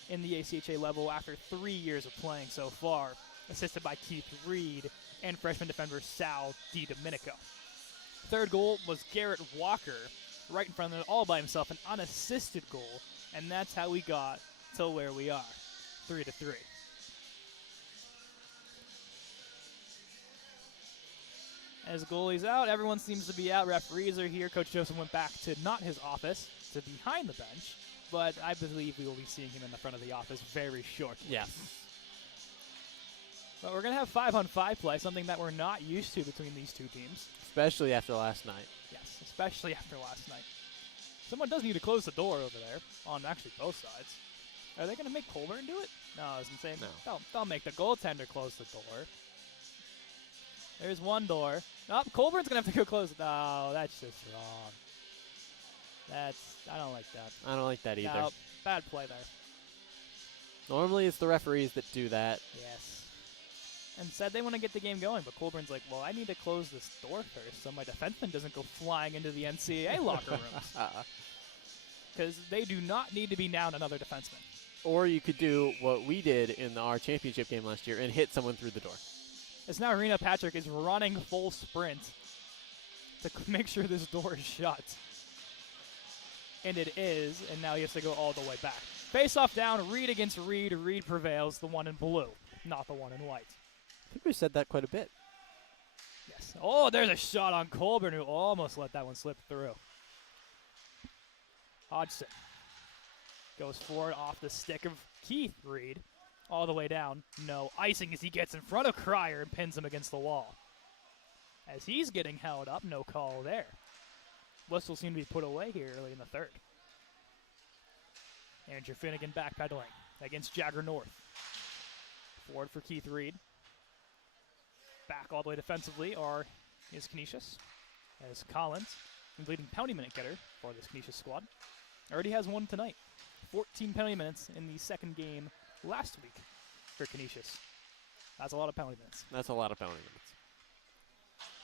in the ACHA level after 3 years of playing so far, assisted by Keith Reed and freshman defender Sal DiDomenico. Third goal was Garrett Walker, right in front of it, all by himself, an unassisted goal, and that's how we got to where we are, 3-3. As goalie's out, everyone seems to be out. Referees are here. Coach Joseph went back to not his office, to behind the bench, but I believe we will be seeing him in the front of the office very shortly. Yes. But we're going to have 5-on-5 play, something that we're not used to between these two teams. Especially after last night. Yes, especially after last night. Someone does need to close the door over there, on actually both sides. Are they going to make Colburn do it? No, I was saying no. They'll make the goaltender close the door. There's one door. Oh, Colburn's going to have to go close it. No, that's just wrong. I don't like that. I don't like that either. No, bad play there. Normally it's the referees that do that. Yes. And said they want to get the game going, but Colburn's like, well, I need to close this door first so my defenseman doesn't go flying into the NCAA locker rooms. Because they do not need to be down another defenseman. Or you could do what we did in our championship game last year and hit someone through the door. As now Rena Patrick is running full sprint to make sure this door is shut. And it is, and now he has to go all the way back. Face off down, Reed against Reed. Reed prevails, the one in blue, not the one in white. I think we said that quite a bit. Yes. Oh, there's a shot on Colburn who almost let that one slip through. Hodgson goes forward off the stick of Keith Reed. All the way down. No icing as he gets in front of Cryer and pins him against the wall. As he's getting held up, no call there. Whistle seemed to be put away here early in the third. Andrew Finnegan backpedaling against Jagger North. Forward for Keith Reed. Back all the way defensively is Canisius. As Collins, the leading penalty minute getter for this Canisius squad. Already has one tonight. 14 penalty minutes in the second game last week for Canisius. That's a lot of penalty minutes. That's a lot of penalty minutes.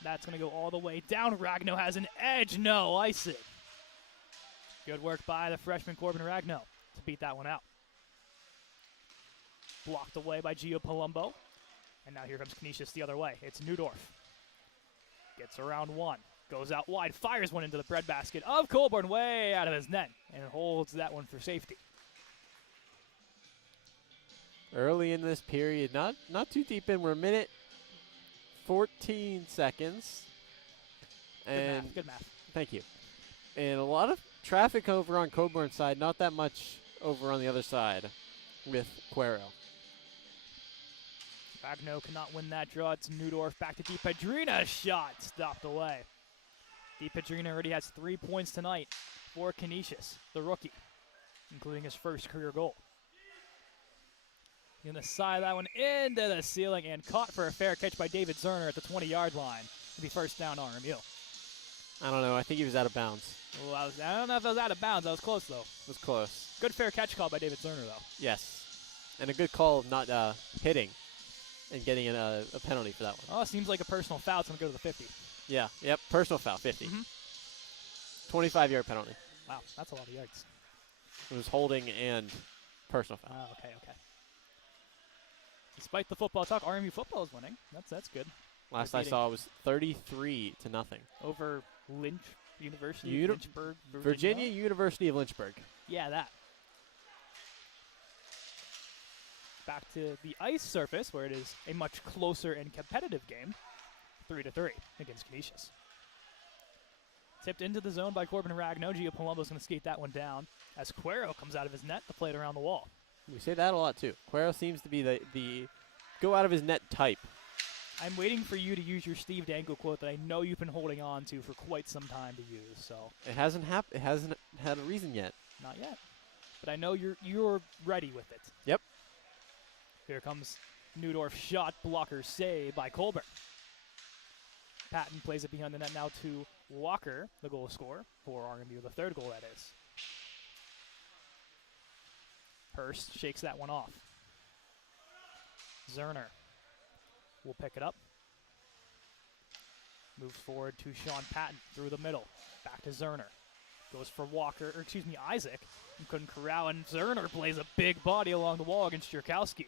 That's going to go all the way down. Ragno has an edge. No, ice it. Good work by the freshman Corbin Ragno to beat that one out. blocked away by Gio Palumbo. And now here comes Canisius the other way. It's Newdorf. Gets around one. Goes out wide. Fires one into the breadbasket of Colborn way out of his net. And holds that one for safety. Early in this period, not too deep in. We're a minute 14 seconds. And Good math. Thank you. And a lot of traffic over on Coburn's side, not that much over on the other side with Cuero. Ragno cannot win that draw. It's Newdorf back to DiPedrina. Shot stopped away. DiPedrina already has 3 points tonight for Canisius, the rookie, including his first career goal. In the side of that one into the ceiling and caught for a fair catch by David Zerner at the 20-yard line. To be first down RMU. I don't know. I think he was out of bounds. Well, I don't know if I was out of bounds. I was close, though. It was close. Good fair catch call by David Zerner, though. Yes. And a good call of not hitting and getting a penalty for that one. Oh, seems like a personal foul. It's going to go to the 50. Yeah. Yep. Personal foul, 50. 25-yard penalty. Wow, that's a lot of yards. It was holding and personal foul. Oh, okay. Despite the football talk, RMU football is winning. That's good. Last I saw it was 33-0. Over Lynch University, Lynchburg, Virginia University of Lynchburg. Yeah, that. Back to the ice surface, where it is a much closer and competitive game. 3-3 against Canisius. Tipped into the zone by Corbin Ragno. Gio Palumbo's going to skate that one down as Cuero comes out of his net to play it around the wall. We say that a lot, too. Cuero seems to be the go out of his net type. I'm waiting for you to use your Steve Dangle quote that I know you've been holding on to for quite some time to use. So it hasn't happened. It hasn't had a reason yet. Not yet. But I know you're ready with it. Yep. Here comes Newdorf shot blocker save by Colbert. Patton plays it behind the net now to Walker, the goal scorer for RMU, the third goal that is. Hurst shakes that one off. Zerner will pick it up. Moves forward to Sean Patton through the middle. Back to Zerner. Goes for Isaac. And couldn't corral, and Zerner plays a big body along the wall against Jurkowski.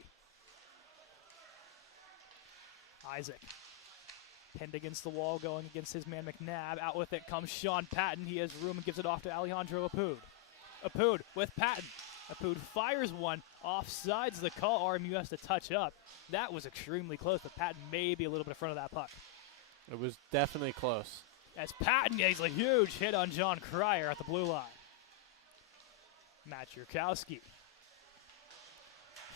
Isaac pinned against the wall, going against his man McNabb. Out with it comes Sean Patton. He has room and gives it off to Alejandro Apud. Apud with Patton. Apud fires one, offsides the call. RMU has to touch up. That was extremely close, but Patton may be a little bit in front of that puck. It was definitely close. As Patton gets a huge hit on John Cryer at the blue line. Matt Jurkowski.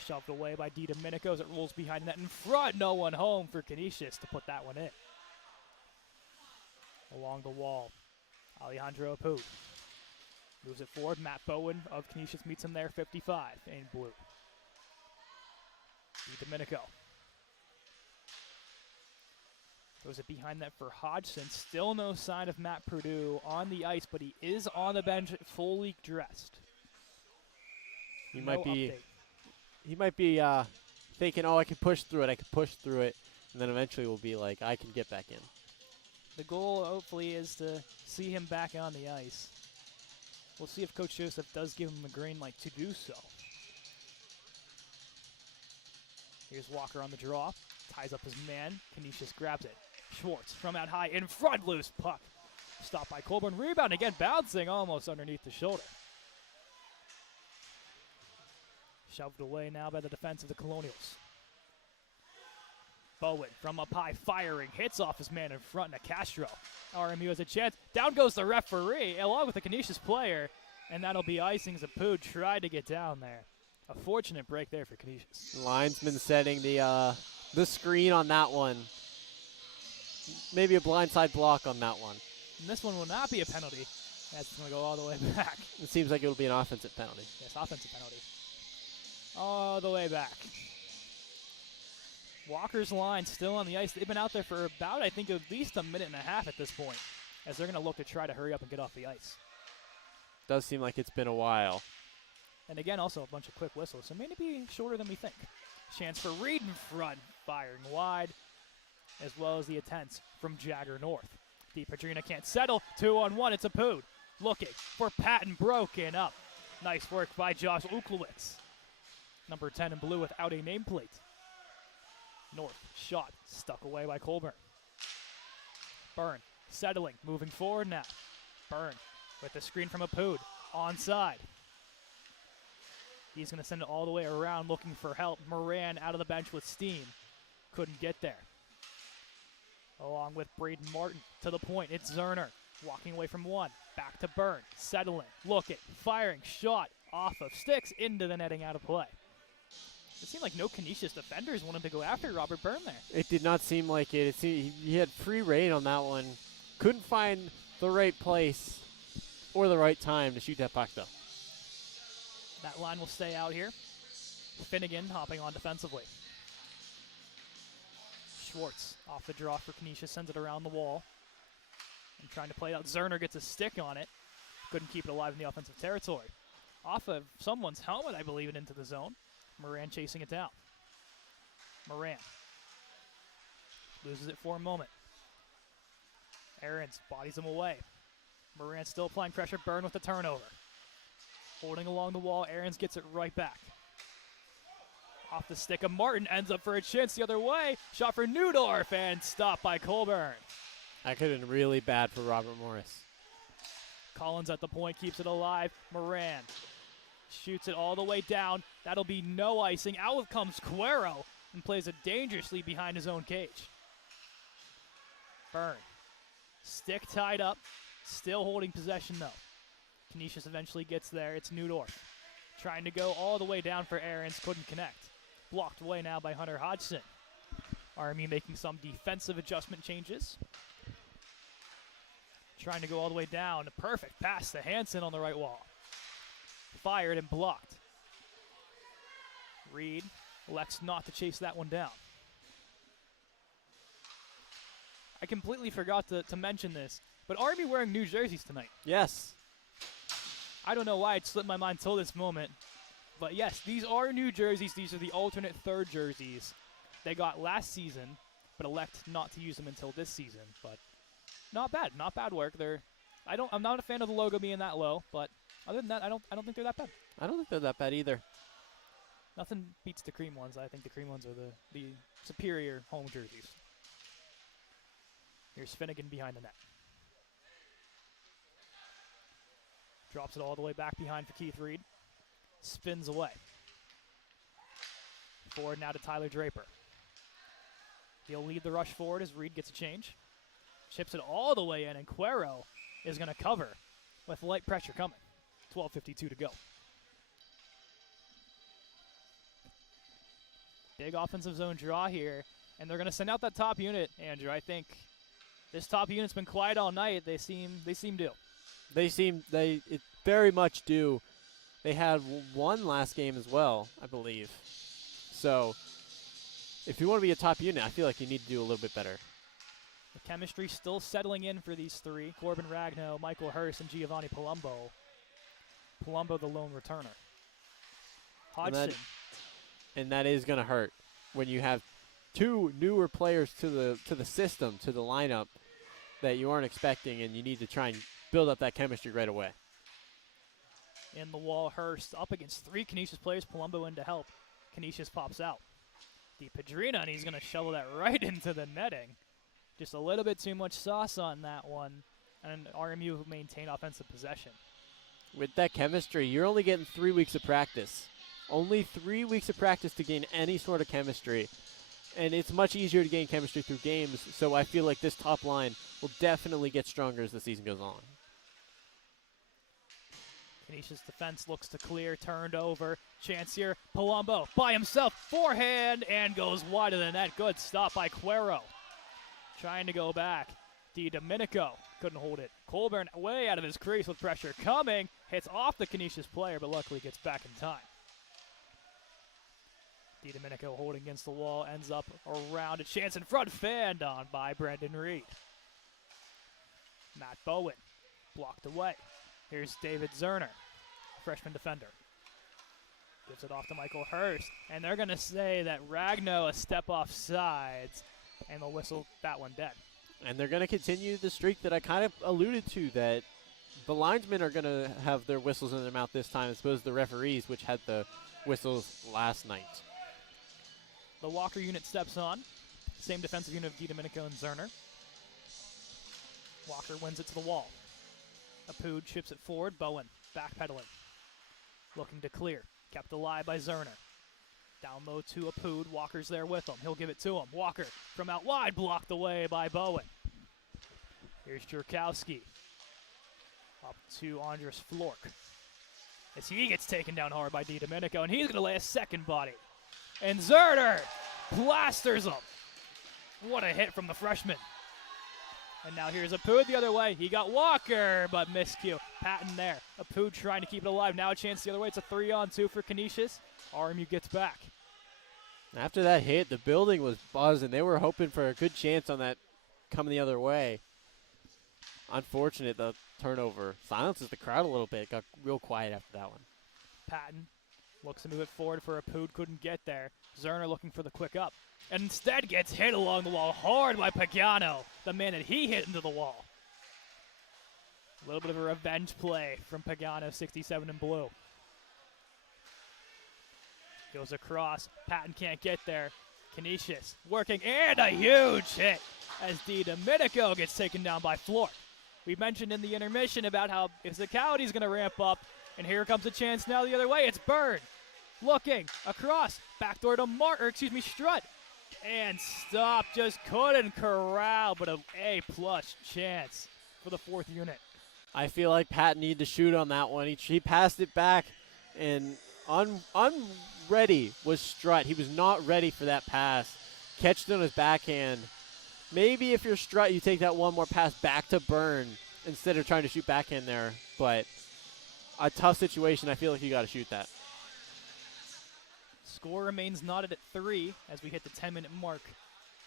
Shoved away by DiDomenico as it rolls behind the net in front. No one home for Canisius to put that one in. Along the wall, Alejandro Apud. Moves it forward. Matt Bowen of Canisius meets him there, 55 in blue. DiDomenico. Throws it behind that for Hodgson. Still no sign of Matt Purdue on the ice, but he is on the bench, fully dressed. He might be thinking, oh, I can push through it, and then eventually will be like, I can get back in. The goal, hopefully, is to see him back on the ice. We'll see if Coach Joseph does give him a green light to do so. Here's Walker on the draw. Ties up his man. Canisius grabs it. Schwartz from out high in front. Loose puck. Stopped by Colburn. Rebound again. Bouncing almost underneath the shoulder. Shoved away now by the defense of the Colonials. Bowen from up high firing. Hits off his man in front to Castro. RMU has a chance. Down goes the referee along with the Canisius player. And that'll be icing as Apud tried to get down there. A fortunate break there for Canisius. Linesman setting the screen on that one. Maybe a blindside block on that one. And this one will not be a penalty. That's going to go all the way back. It seems like it will be an offensive penalty. Yes, offensive penalty. All the way back. Walker's line still on the ice. They've been out there for about, I think, at least a minute and a half at this point, as they're going to look to try to hurry up and get off the ice. Does seem like it's been a while. And again, also a bunch of quick whistles, so maybe shorter than we think. Chance for Reed in front, firing wide, as well as the attempts from Jagger North. DiPedrina can't settle. 2-on-1. It's Apud looking for Patton, broken up. Nice work by Josh Uklowitz. number 10 in blue without a nameplate. North, shot, stuck away by Colburn. Byrne, settling, moving forward now. Byrne with the screen from Apud, onside. He's going to send it all the way around looking for help. Moran out of the bench with steam. Couldn't get there. Along with Braden Martin to the point. It's Zerner walking away from one. Back to Byrne, settling, looking, firing, shot off of sticks into the netting, out of play. It seemed like no Canisius defenders wanted to go after Robert Byrne there. It did not seem like it. He had free reign on that one. Couldn't find the right place or the right time to shoot that puck, though. That line will stay out here. Finnegan hopping on defensively. Schwartz off the draw for Canisius, sends it around the wall. And trying to play it out. Zerner gets a stick on it. Couldn't keep it alive in the offensive territory. Off of someone's helmet, I believe, and into the zone. Moran chasing it down. Moran loses it for a moment. Aarons bodies him away. Moran still applying pressure. Byrne with the turnover. Holding along the wall. Aarons gets it right back. Off the stick of Martin. Ends up for a chance the other way. Shot for Neudorf and stopped by Colburn. That could have been really bad for Robert Morris. Collins at the point. Keeps it alive. Moran shoots it all the way down. That'll be no icing. Out comes Cuero and plays it dangerously behind his own cage. Byrne. Stick tied up. Still holding possession, though. Canisius eventually gets there. It's Neudorf. Trying to go all the way down for Aarons. Couldn't connect. Blocked away now by Hunter Hodgson. RMU making some defensive adjustment changes. Trying to go all the way down. A perfect pass to Hansen on the right wall. Fired and blocked. Reed elects not to chase that one down. I completely forgot to mention this, but RMU wearing new jerseys tonight. Yes. I don't know why it slipped my mind till this moment, but yes, these are new jerseys. These are the alternate third jerseys they got last season, but elect not to use them until this season. But not bad work. I'm not a fan of the logo being that low, but other than that, I don't think they're that bad. I don't think they're that bad either. Nothing beats the cream ones. I think the cream ones are the superior home jerseys. Here's Finnegan behind the net. Drops it all the way back behind for Keith Reed. Spins away. Forward now to Tyler Draper. He'll lead the rush forward as Reed gets a change. Chips it all the way in, and Cuero is going to cover with light pressure coming. 12:52 to go. Big offensive zone draw here, and they're going to send out that top unit, Andrew. I think this top unit's been quiet all night. They seem due. They very much do. They had one last game as well, I believe. So, if you want to be a top unit, I feel like you need to do a little bit better. The chemistry still settling in for these three. Corbin Ragno, Michael Hurst, and Giovanni Palumbo. Palumbo, the lone returner. Hodgson. And that is going to hurt when you have two newer players to the system, to the lineup, that you aren't expecting, and you need to try and build up that chemistry right away. In the wall, Hurst up against three Canisius players. Palumbo in to help. Canisius pops out. DePadrina, and he's going to shovel that right into the netting. Just a little bit too much sauce on that one, and RMU maintain offensive possession. With that chemistry, you're only getting 3 weeks of practice. Only 3 weeks of practice to gain any sort of chemistry. And it's much easier to gain chemistry through games, so I feel like this top line will definitely get stronger as the season goes on. Canisius defense looks to clear, turned over. Chance here, Palumbo by himself, forehand, and goes wide of the net. Good stop by Cuero. Trying to go back. Domenico couldn't hold it. Colburn way out of his crease with pressure coming. Hits off the Canisius player, but luckily gets back in time. Domenico holding against the wall, ends up around a chance in front, fanned on by Brandon Reed. Matt Bowen blocked away. Here's David Zerner, freshman defender. Gives it off to Michael Hurst, and they're going to say that Ragno a step off sides, and they'll whistle that one dead. And they're going to continue the streak that I kind of alluded to, that the linesmen are going to have their whistles in their mouth this time as opposed to the referees, which had the whistles last night. The Walker unit steps on. Same defensive unit of DiDomenico and Zerner. Walker wins it to the wall. Apud chips it forward. Bowen backpedaling. Looking to clear. Kept alive by Zerner. Down low to Apud. Walker's there with him. He'll give it to him. Walker from out wide, blocked away by Bowen. Here's Jerkowski. Up to Andres Flork. As he gets taken down hard by DiDomenico, and he's going to lay a second body. And Zerner blasters him. What a hit from the freshman. And now here's Apud the other way. He got Walker, but miscue. Patton there. Apud trying to keep it alive. Now a chance the other way. It's a 3-on-2 for Canisius. RMU gets back. After that hit, the building was buzzing. They were hoping for a good chance on that coming the other way. Unfortunate, the turnover silences the crowd a little bit. Got real quiet after that one. Patton looks to move it forward for Apud. Couldn't get there. Zerner looking for the quick up. And instead gets hit along the wall hard by Pagano, the man that he hit into the wall. A little bit of a revenge play from Pagano, 67 in blue. Goes across. Patton can't get there. Canisius working, and a huge hit as DiDomenico gets taken down by Flork. We mentioned in the intermission about how physicality is going to ramp up, and here comes a chance now the other way. It's Byrne looking across, backdoor to Strutt. And stop, just couldn't corral, but an A-plus chance for the fourth unit. I feel like Pat needed to shoot on that one. He passed it back, and unready was Strutt. He was not ready for that pass. Catched it on his backhand. Maybe if you're Strutt, you take that one more pass back to Byrne instead of trying to shoot backhand there. But a tough situation. I feel like you got to shoot that. Score remains knotted at 3 as we hit the 10-minute mark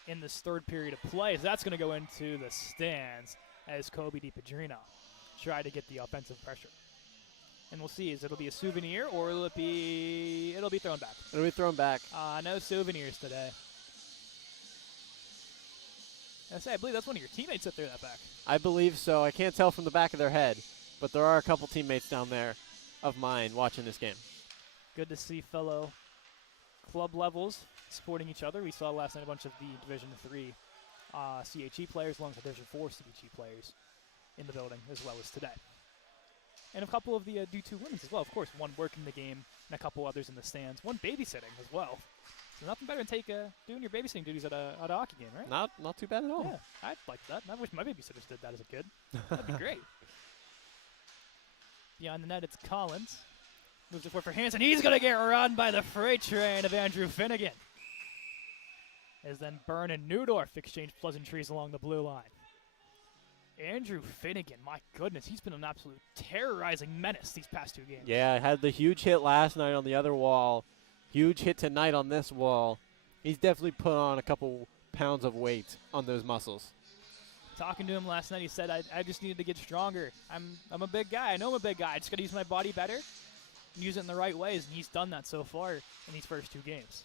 in this third period of play. As that's going to go into the stands as Kobe DiPadrino try to get the offensive pressure. And we'll see, it'll be a souvenir or it'll be thrown back. It'll be thrown back. No souvenirs today. I believe that's one of your teammates that threw that back. I believe so. I can't tell from the back of their head, but there are a couple teammates down there of mine watching this game. Good to see fellow club levels supporting each other. We saw last night a bunch of the Division III CHE players along with Division IV CHE players in the building as well as today. And a couple of the D2 women's as well, of course. One working the game and a couple others in the stands. One babysitting as well. So nothing better than doing your babysitting duties at a hockey game, right? Not too bad at all. Yeah, I'd like that. I wish my babysitters did that as a kid. That'd be great. Beyond the net, it's Collins. Moves it forward for Hansen. He's going to get run by the freight train of Andrew Finnegan. As then Byrne and Newdorf exchange pleasantries along the blue line. Andrew Finnegan, my goodness, he's been an absolute terrorizing menace these past 2 games. Yeah, had the huge hit last night on the other wall. Huge hit tonight on this wall. He's definitely put on a couple pounds of weight on those muscles. Talking to him last night, he said, I just needed to get stronger. I'm a big guy. I know I'm a big guy. I just got to use my body better and use it in the right ways, and he's done that so far in these first 2 games.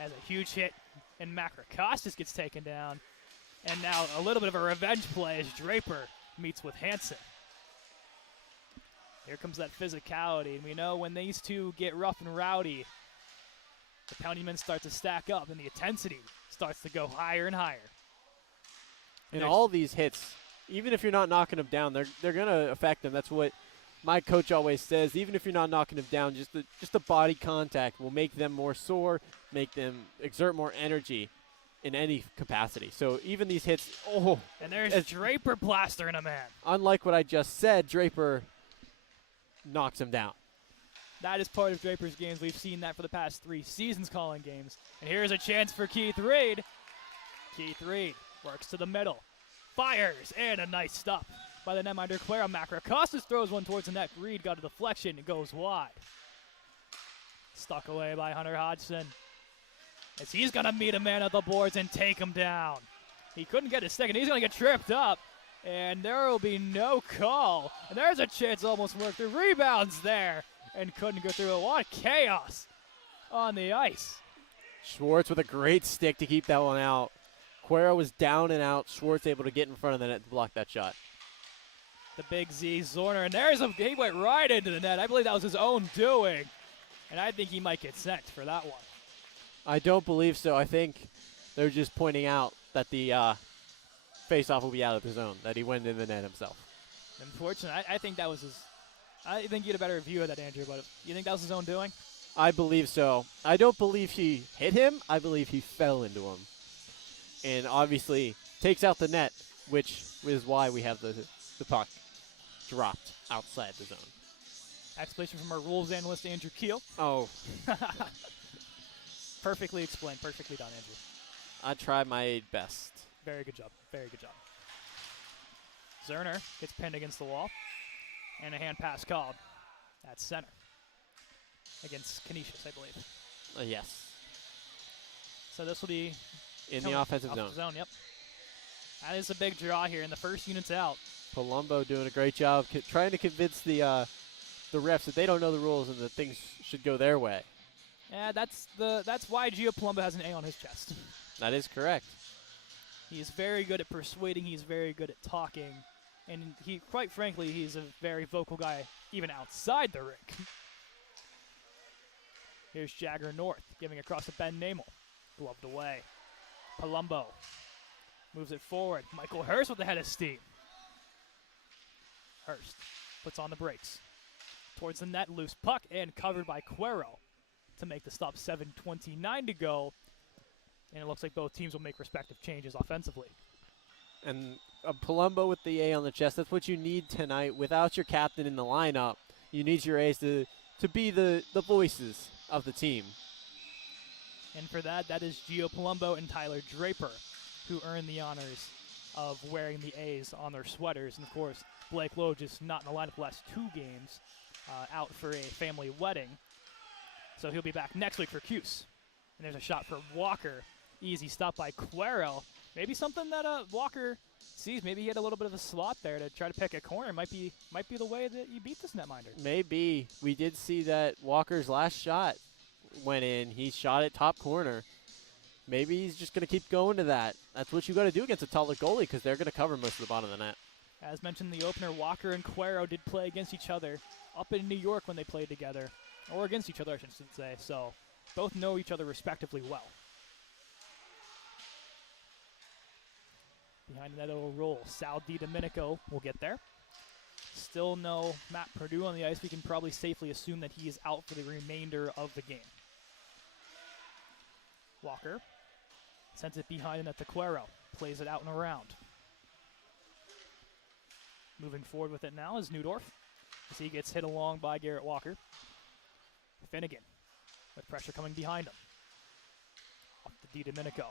As a huge hit, and Macrocostas gets taken down. And now a little bit of a revenge play as Draper meets with Hansen. Here comes that physicality, and we know when these two get rough and rowdy, the pounding men start to stack up, and the intensity starts to go higher and higher. And all these hits, even if you're not knocking them down, they're going to affect them. That's what my coach always says. Even if you're not knocking them down, just the body contact will make them more sore, make them exert more energy in any capacity. So even these hits, and there's Draper blastering a man. Unlike what I just said, Draper knocks him down. That is part of Draper's games. We've seen that for the past 3 seasons calling games. And here's a chance for Keith Reed. Keith Reed works to the middle, fires, and a nice stop by the netminder Clara. Macrocostas throws one towards the net. Reed got a deflection. It goes wide. Stuck away by Hunter Hodgson. As he's going to meet a man at the boards and take him down. He couldn't get his stick, and he's going to get tripped up. And there will be no call. And there's a chance almost worked through. Rebounds there. And couldn't go through it. What chaos on the ice. Schwartz with a great stick to keep that one out. Cuero was down and out. Schwartz able to get in front of the net to block that shot. The big Z, Zorner, and he went right into the net. I believe that was his own doing, and I think he might get sent for that one. I don't believe so. I think they're just pointing out that the face-off will be out of the zone, that he went in the net himself. Unfortunately, I think that was his. I think you had a better view of that, Andrew, but you think that was his own doing? I believe so. I don't believe he hit him. I believe he fell into him. And obviously takes out the net, which is why we have the puck dropped outside the zone. Explanation from our rules analyst, Andrew Keel. Oh, Perfectly explained. Perfectly done, Andrew. I tried my best. Very good job. Very good job. Zerner gets pinned against the wall. And a hand pass called at center against Canisius, I believe. Yes. So this will be In the offensive zone. Yep. That is a big draw here, and the first unit's out. Palumbo doing a great job trying to convince the refs that they don't know the rules and that things should go their way. Yeah, that's why Gio Palumbo has an A on his chest. That is correct. He's very good at persuading. He's very good at talking. And quite frankly, he's a very vocal guy even outside the rink. Here's Jagger North giving across to Ben Namel. Gloved away. Palumbo moves it forward. Michael Hurst with the head of steam. Hurst puts on the brakes. Towards the net, loose puck, and covered by Cuero to make the stop. 7:29 to go. And it looks like both teams will make respective changes offensively. And Palumbo with the A on the chest, that's what you need tonight. Without your captain in the lineup, you need your A's to be the voices of the team. And for that is Gio Palumbo and Tyler Draper, who earn the honors of wearing the A's on their sweaters. And, of course, Blake Lowe just not in the lineup the last 2 games, out for a family wedding. So he'll be back next week for Cuse. And there's a shot for Walker. Easy stop by Cuero. Maybe something that Walker sees. Maybe he had a little bit of a slot there to try to pick a corner. Might be the way that you beat this netminder. Maybe. We did see that Walker's last shot went in. He shot it top corner. Maybe he's just going to keep going to that. That's what you got to do against a taller goalie because they're going to cover most of the bottom of the net. As mentioned in the opener, Walker and Cuero did play against each other up in New York when they played together. Or against each other, I should say. So both know each other respectively well. Behind the net, it'll roll. Sal Di Domenico will get there. Still no Matt Purdue on the ice. We can probably safely assume that he is out for the remainder of the game. Walker sends it behind the net to Cuero. Plays it out and around. Moving forward with it now is Newdorf, as he gets hit along by Garrett Walker. Finnegan with pressure coming behind him. Off to Di Domenico.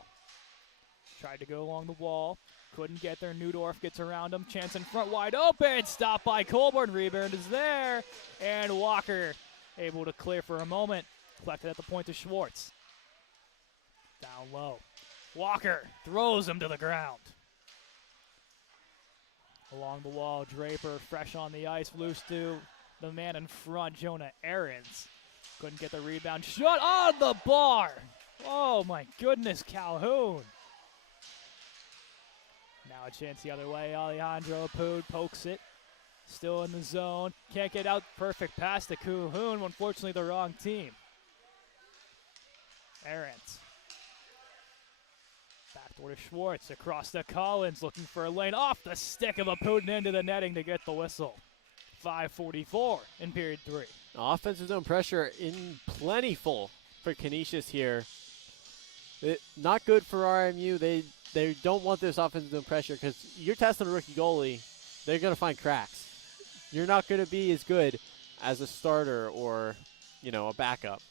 Tried to go along the wall. Couldn't get there. Newdorf gets around him. Chance in front, wide open. Stopped by Colborne. Rebound is there. And Walker able to clear for a moment. Collected at the point to Schwartz. Down low. Walker throws him to the ground. Along the wall, Draper fresh on the ice. Loose to the man in front, Jonah Ahrens. Couldn't get the rebound. Shot on the bar. Oh, my goodness, Calhoun. Now a chance the other way. Alejandro Apud pokes it. Still in the zone. Can't get out. Perfect pass to Calhoun. Unfortunately, the wrong team. Ahrens. Backdoor to Schwartz. Across to Collins. Looking for a lane. Off the stick of Apud and into the netting to get the whistle. 5:44 in period 3. Offensive zone pressure in plentiful for Canisius here. Not good for RMU. They don't want this offensive zone pressure because you're testing a rookie goalie. They're going to find cracks. You're not going to be as good as a starter or, a backup.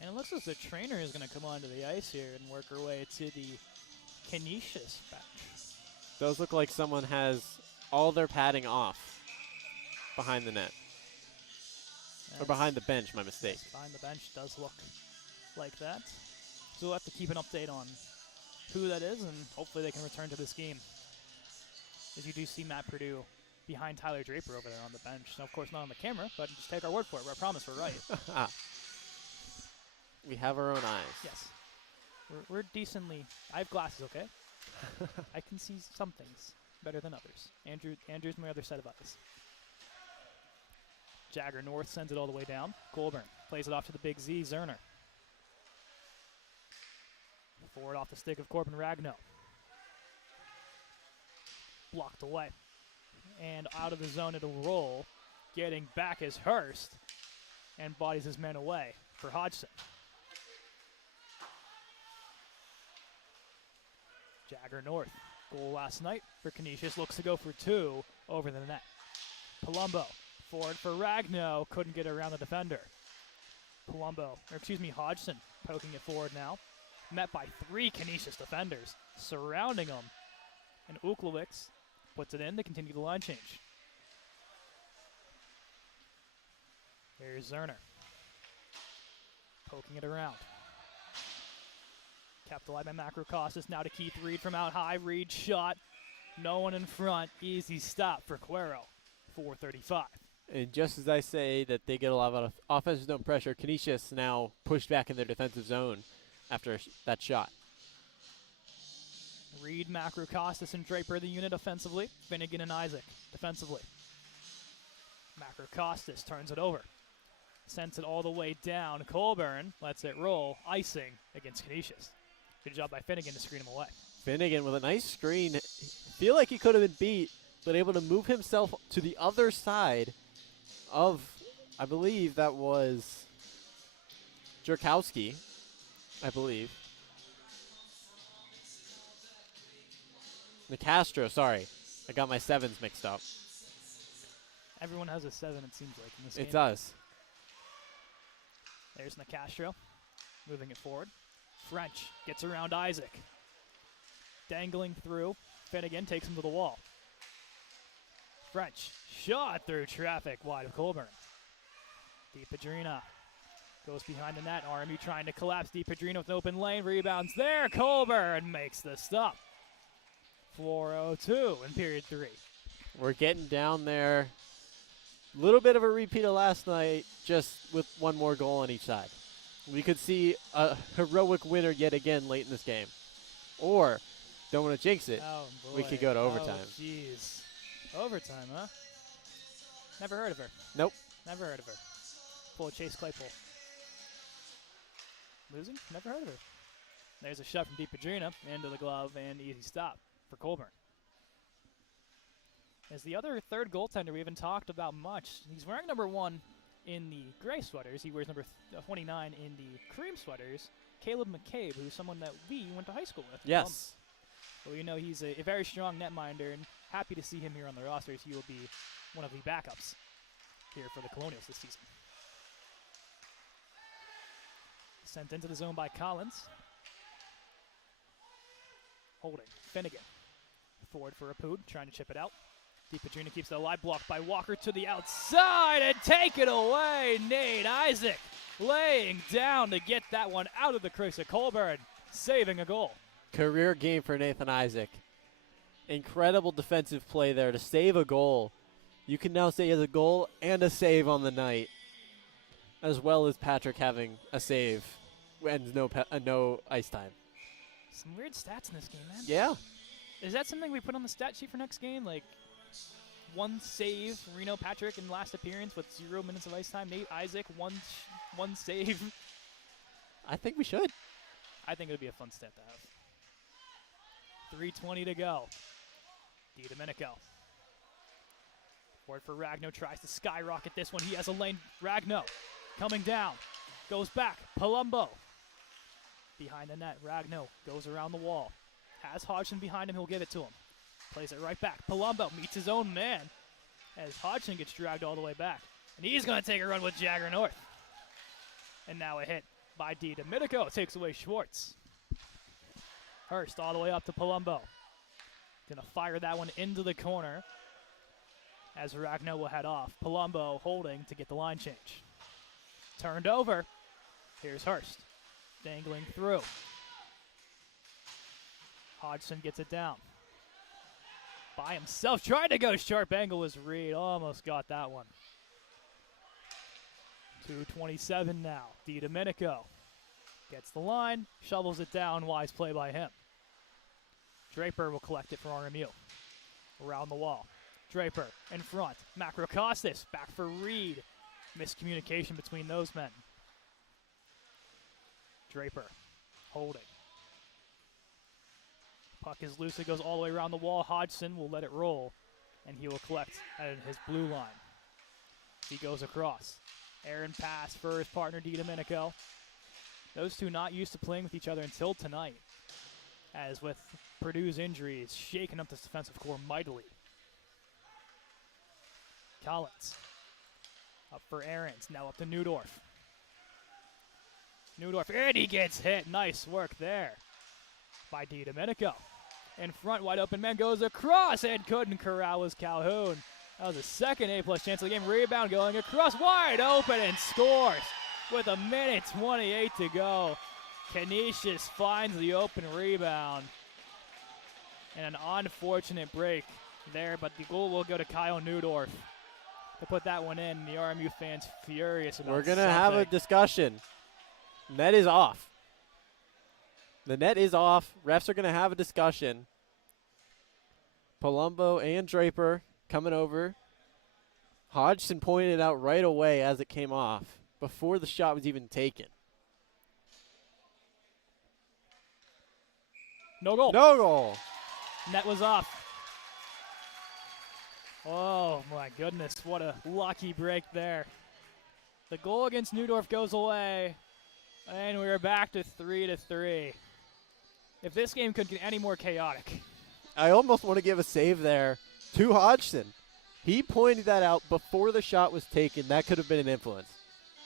And it looks as the trainer is going to come onto the ice here and work her way to the Canisius bench. Those look like someone has all their padding off behind the net. Or behind the bench, my mistake. Yes, behind the bench does look like that. So we'll have to keep an update on who that is, and hopefully they can return to this game. As you do see Matt Purdue behind Tyler Draper over there on the bench. So, of course, not on the camera, but just take our word for it. I promise we're right. We have our own eyes. Yes. We're decently. I have glasses, okay? I can see some things. better than others. Andrew's my other set of eyes. Jagger North sends it all the way down. Colburn plays it off to the big Z, Zerner. Forward off the stick of Corbin Ragno. Blocked away. And out of the zone it'll roll. Getting back is Hurst. And bodies his man away for Hodgson. Jagger North. Goal last night for Canisius. Looks to go for 2 over the net. Palumbo. Forward for Ragno. Couldn't get around the defender. Hodgson poking it forward now. Met by 3 Canisius defenders surrounding him. And Uklowicz puts it in to continue the line change. Here's Zerner. Poking it around. Kept alive by Macrocostas. Now to Keith Reed from out high. Reed shot. No one in front. Easy stop for Cuero. 4:35. And just as I say that they get a lot of offensive zone pressure, Canisius now pushed back in their defensive zone after that shot. Reed, Macrocostas, and Draper the unit offensively. Finnegan and Isaac defensively. Macrocostas turns it over. Sends it all the way down. Colburn lets it roll. Icing against Canisius. Good job by Finnegan to screen him away. Finnegan with a nice screen. Feel like he could have been beat, but able to move himself to the other side of, I believe that was Jerkowski, I believe. Nicastro, sorry. I got my 7s mixed up. Everyone has a 7, it seems like, in this game. It does. There's Nicastro, moving it forward. French gets around Isaac. Dangling through. Finnegan takes him to the wall. French shot through traffic wide of Colburn. DiPadrina goes behind the net. RMU trying to collapse. DiPadrina with an open lane. Rebounds there. Colburn makes the stop. 4:02 in period 3. We're getting down there. Little bit of a repeat of last night, just with one more goal on each side. We could see a heroic winner yet again late in this game. Or, don't want to jinx it, Oh, boy. we could go to overtime. Oh, jeez. Overtime, huh? Never heard of her. Nope. Never heard of her. Pull Chase Claypool. Losing? Never heard of her. There's a shot from DiPadrina into the glove and easy stop for Colburn. As the other third goaltender we haven't talked about much, he's wearing number 1 in the gray sweaters. He wears number 29 in the cream sweaters. Caleb McCabe, who's someone that we went to high school with. Yes. Well, you know, he's a very strong netminder, and happy to see him here on the roster as he will be one of the backups here for the Colonials this season. Sent into the zone by Collins. Holding. Finnegan. Forward for Apud, trying to chip it out. DiPadrina keeps it alive, blocked by Walker to the outside, and take it away. Nate Isaac laying down to get that one out of the crease of Colburn, saving a goal. Career game for Nathan Isaac. Incredible defensive play there to save a goal. You can now say he has a goal and a save on the night, as well as Patrick having a save and no ice time. Some weird stats in this game, man. Yeah. Is that something we put on the stat sheet for next game? Like, 1 save, Reno Patrick in last appearance with 0 minutes of ice time. Nate Isaac, one save. I think we should. I think it would be a fun stat to have. 3:20 to go. DiDomenico. Forward for Ragno, tries to skyrocket this one. He has a lane. Ragno coming down. Goes back. Palumbo. Behind the net. Ragno goes around the wall. Has Hodgson behind him. He'll give it to him. Plays it right back. Palumbo meets his own man as Hodgson gets dragged all the way back. And he's going to take a run with Jagger North. And now a hit by DiDomenico. Takes away Schwartz. Hurst all the way up to Palumbo. Going to fire that one into the corner as Ragno will head off. Palumbo holding to get the line change. Turned over. Here's Hurst. Dangling through. Hodgson gets it down. By himself. Tried to go sharp angle was Reed. Almost got that one. 2:27 now. DiDomenico gets the line. Shovels it down. Wise play by him. Draper will collect it for RMU. Around the wall. Draper in front. Macrocostas back for Reed. Miscommunication between those men. Draper holding. Puck is loose. It goes all the way around the wall. Hodgson will let it roll, and he will collect at his blue line. He goes across. Aaron pass for his partner, DiDomenico. Those two not used to playing with each other until tonight, as with Purdue's injuries shaking up this defensive core mightily. Collins up for Aarons, now up to Neudorf. Neudorf, and he gets hit. Nice work there by DiDomenico. In front, wide open man goes across and couldn't corral his Calhoun. That was a second A-plus chance of the game. Rebound going across, wide open, and scores with 1:28 to go. Canisius finds the open rebound. And an unfortunate break there, but the goal will go to Kyle Neudorf to put that one in. The RMU fans furious about We're going to something. have a discussion. Net is off. The net is off. Refs are going to have a discussion. Palumbo and Draper coming over. Hodgson pointed it out right away as it came off, before the shot was even taken. No goal. No goal. Net was off. Oh, my goodness. What a lucky break there. The goal against Neudorf goes away, and we're back to 3-3. If this game could get any more chaotic. I almost want to give a save there to Hodgson. He pointed that out before the shot was taken. That could have been an influence.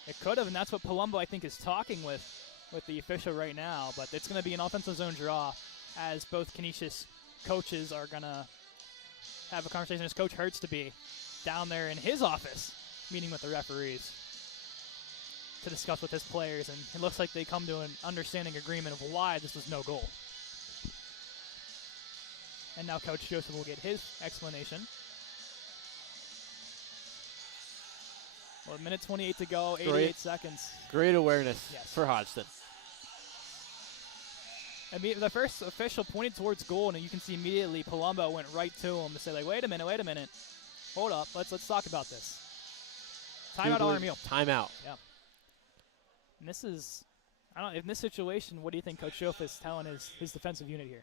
It could have, and that's what Palumbo, I think, is talking with the official right now. But it's going to be an offensive zone draw, as both Canisius coaches are going to have a conversation, as Coach Hurts to be down there in his office meeting with the referees to discuss with his players. And it looks like they come to an understanding agreement of why this was no goal. And now Coach Joseph will get his explanation. Well, 1:28 to go, 88 seconds. Great awareness Yes. for Hodgson. I mean, the first official pointed towards goal, and you can see immediately Palumbo went right to him to say, like, wait a minute. Hold up. Let's talk about this. Timeout RMU. Timeout. And this is, I don't know, in this situation, what do you think Coach Joseph is telling his defensive unit here?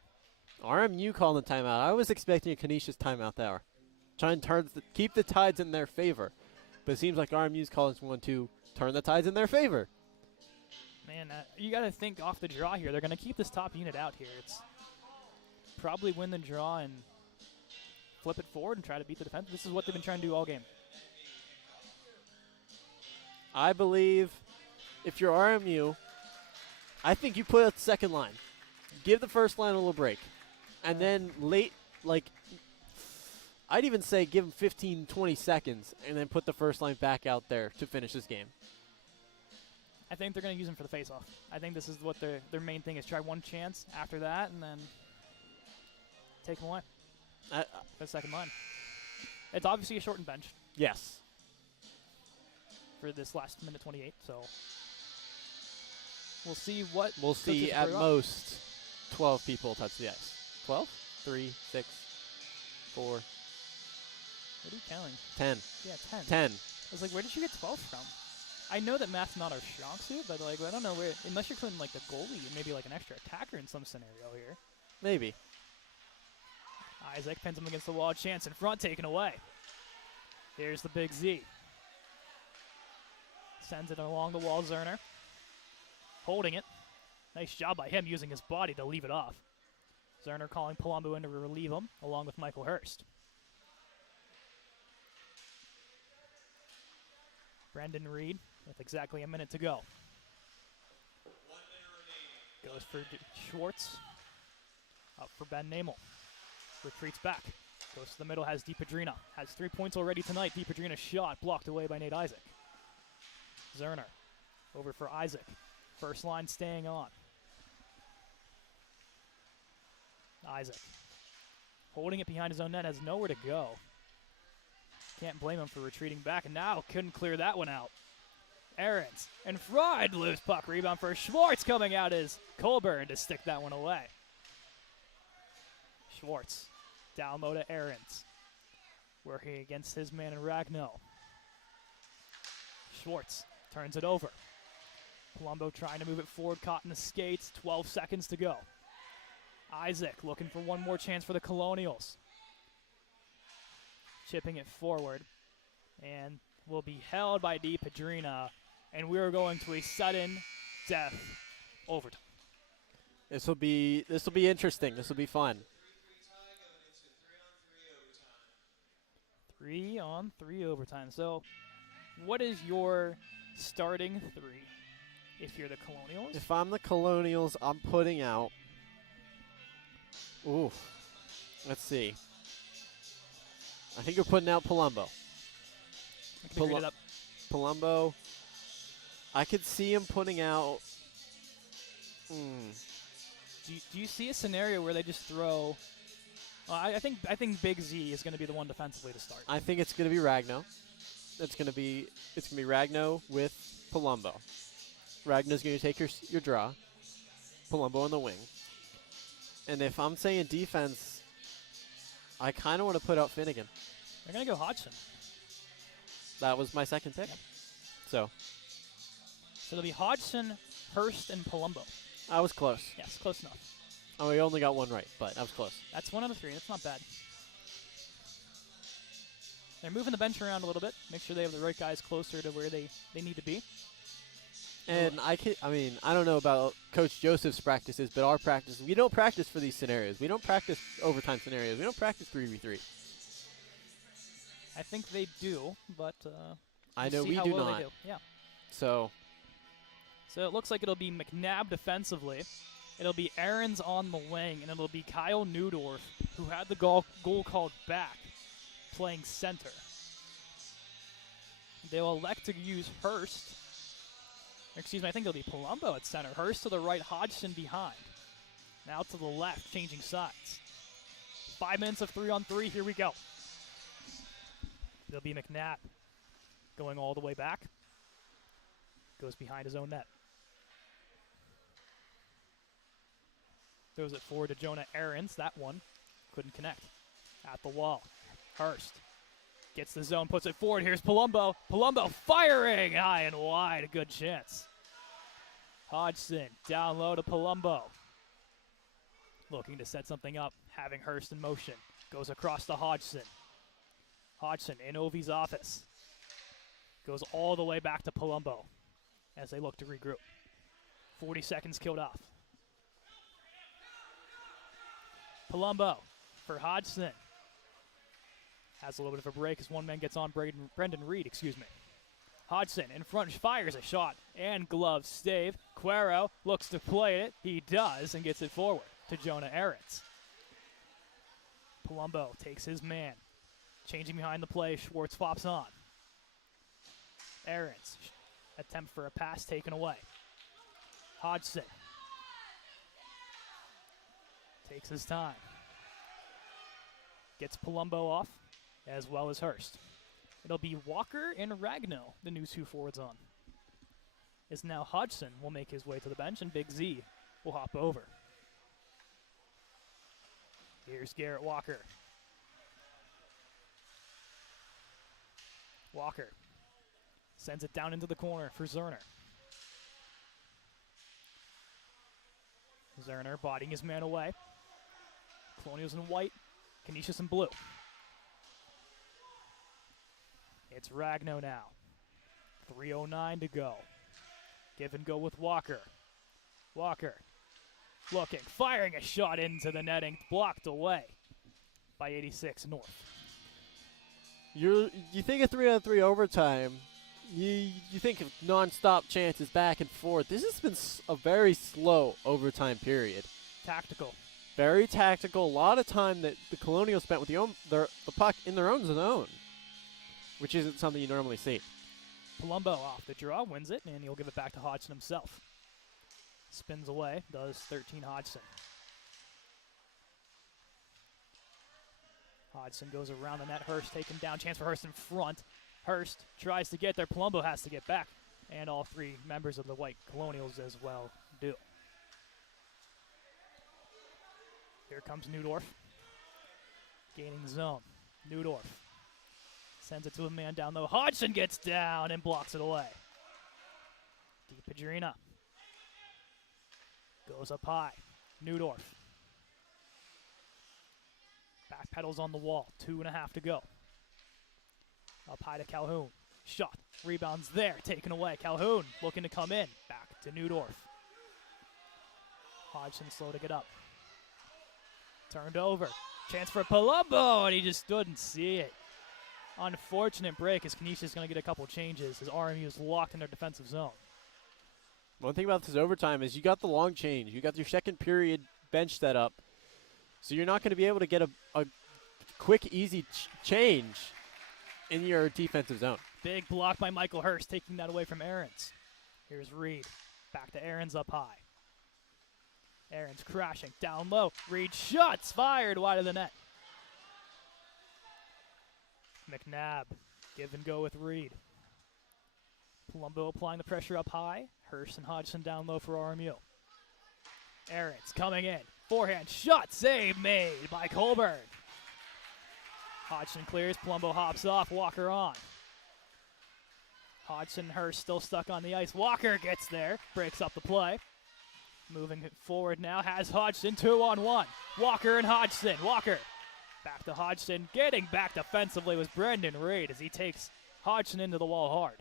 RMU calling the timeout. I was expecting a Canisius timeout there. Trying to keep the Tides in their favor. But it seems like RMU's calling one to turn the Tides in their favor. Man, you got to think off the draw here. They're going to keep this top unit out here. It's probably win the draw and flip it forward and try to beat the defense. This is what they've been trying to do all game. I believe if you're RMU, I think you put out the second line. Give the first line a little break. And then late, like, I'd even say give them 15, 20 seconds and then put the first line back out there to finish this game. I think they're going to use him for the face-off. I think this is what their main thing is. Try one chance after that and then take him away for the second line. It's obviously a shortened bench Yes. for this last 1:28, so we'll see what We'll see coaches at bring up. most 12 people touch the ice. 12? 3, 6, 4, What are you counting? 10. Yeah, 10. 10. I was like, where did you get 12 from? I know that math's not our strong suit, but like I don't know where, unless you're putting like the goalie and maybe like an extra attacker in some scenario here. Maybe. Isaac pins him against the wall. Chance in front, taken away. Here's the big Z. Sends it along the wall, Zerner. Holding it. Nice job by him using his body to leave it off. Zerner calling Palumbo in to relieve him, along with Michael Hurst. Brendan Reed with exactly a minute to go. Goes for Schwartz. Up for Ben Namel. Retreats back. Goes to the middle, has DiPadrina. Has 3 points already tonight. DiPadrina's shot blocked away by Nate Isaac. Zerner over for Isaac. First line staying on. Isaac holding it behind his own net, has nowhere to go. Can't blame him for retreating back, and now couldn't clear that one out. Aarons and Fried, loose puck rebound for Schwartz, coming out is Colburn to stick that one away. Schwartz Down low to Ahrens. Working against his man in Ragno. Schwartz turns it over. Palumbo trying to move it forward, caught in the skates. 12 seconds to go. Isaac looking for one more chance for the Colonials. Chipping it forward. And will be held by Di Pedrina. And we're going to a sudden death overtime. This will be interesting. This will be fun. 3-on-3 overtime. So, what is your starting three if you're the Colonials? If I'm the Colonials, I'm putting out. Ooh. Let's see. I think you're putting out Palumbo. I can read it up. Palumbo. I could see him putting out. Do you see a scenario where they just throw? I think Big Z is going to be the one defensively to start. I think it's going to be Ragno. It's going to be Ragno with Palumbo. Ragno's going to take your draw. Palumbo on the wing. And if I'm saying defense, I kind of want to put out Finnegan. They're going to go Hodgson. That was my second pick. Yep. So it'll be Hodgson, Hurst, and Palumbo. I was close. Yes, close enough. Oh, we only got one right, but I was close. That's one of the three. That's not bad. They're moving the bench around a little bit. Make sure they have the right guys closer to where they need to be. And I don't know about Coach Joseph's practices, but our practice, we don't practice for these scenarios. We don't practice overtime scenarios. We don't practice 3v3. I think they do, but I know we'll see we how do well not. They do. Yeah. So it looks like it'll be McNabb defensively. It'll be Ahrens on the wing, and it'll be Kyle Neudorf, who had the goal called back, playing center. They'll elect to use Hurst. Excuse me, I think it'll be Palumbo at center. Hurst to the right, Hodgson behind. Now to the left, changing sides. 5 minutes of 3-on-3, here we go. It'll be McNabb going all the way back. Goes behind his own net. Throws it forward to Jonah Ahrens. That one couldn't connect. At the wall. Hurst gets the zone, puts it forward. Here's Palumbo. Palumbo firing high and wide. A good chance. Hodgson down low to Palumbo. Looking to set something up. Having Hurst in motion. Goes across to Hodgson. Hodgson in Ovi's office. Goes all the way back to Palumbo as they look to regroup. 40 seconds killed off. Palumbo for Hodgson. Has a little bit of a break as one man gets on Brendan Reed, Hodgson in front fires a shot and glove stave. Quero looks to play it. He does and gets it forward to Jonah Ahrens. Palumbo takes his man. Changing behind the play, Schwartz pops on. Ahrens, attempt for a pass taken away. Hodgson takes his time. Gets Palumbo off, as well as Hurst. It'll be Walker and Ragno, the new two forwards on. Is now Hodgson will make his way to the bench, and Big Z will hop over. Here's Garrett Walker. Walker sends it down into the corner for Zerner. Zerner bodying his man away. Colonials in white, Canisius in blue. It's Ragno now. 3:09 to go. Give and go with Walker. Walker looking, firing a shot into the netting, blocked away by 86 North. You think of 3-on-3 overtime, you think of non-stop chances back and forth. This has been a very slow overtime period. Tactical. Very tactical. A lot of time that the Colonials spent with the puck in their own zone, which isn't something you normally see. Palumbo off the draw, wins it, and he'll give it back to Hodgson himself. Spins away, does 13 Hodgson. Hodgson goes around the net. Hurst taken down. Chance for Hurst in front. Hurst tries to get there. Palumbo has to get back. And all three members of the White Colonials as well do. Here comes Neudorf. Gaining zone. Newdorf sends it to a man down low. Hodgson gets down and blocks it away. DePadrina goes up high. Newdorf backpedals on the wall. 2.5 to go. Up high to Calhoun. Shot. Rebounds there. Taken away. Calhoun looking to come in. Back to Newdorf. Hodgson slow to get up. Turned over. Chance for Palumbo, and he just didn't see it. Unfortunate break as Canisius is going to get a couple changes as RMU is locked in their defensive zone. One thing about this overtime is you got the long change. You got your second period bench set up. So you're not going to be able to get a quick, easy change in your defensive zone. Big block by Michael Hurst, taking that away from Ahrens. Here's Reed. Back to Ahrens up high. Ahrens crashing down low. Reed shots fired wide of the net. McNabb, give and go with Reed. Palumbo applying the pressure up high. Hurst and Hodgson down low for RMU. Ahrens coming in. Forehand shot, save made by Colburn. Hodgson clears, Palumbo hops off, Walker on. Hodgson, Hurst still stuck on the ice. Walker gets there, breaks up the play. Moving it forward now, has Hodgson 2-on-1. Walker and Hodgson. Walker back to Hodgson. Getting back defensively was Brendan Reed as he takes Hodgson into the wall hard.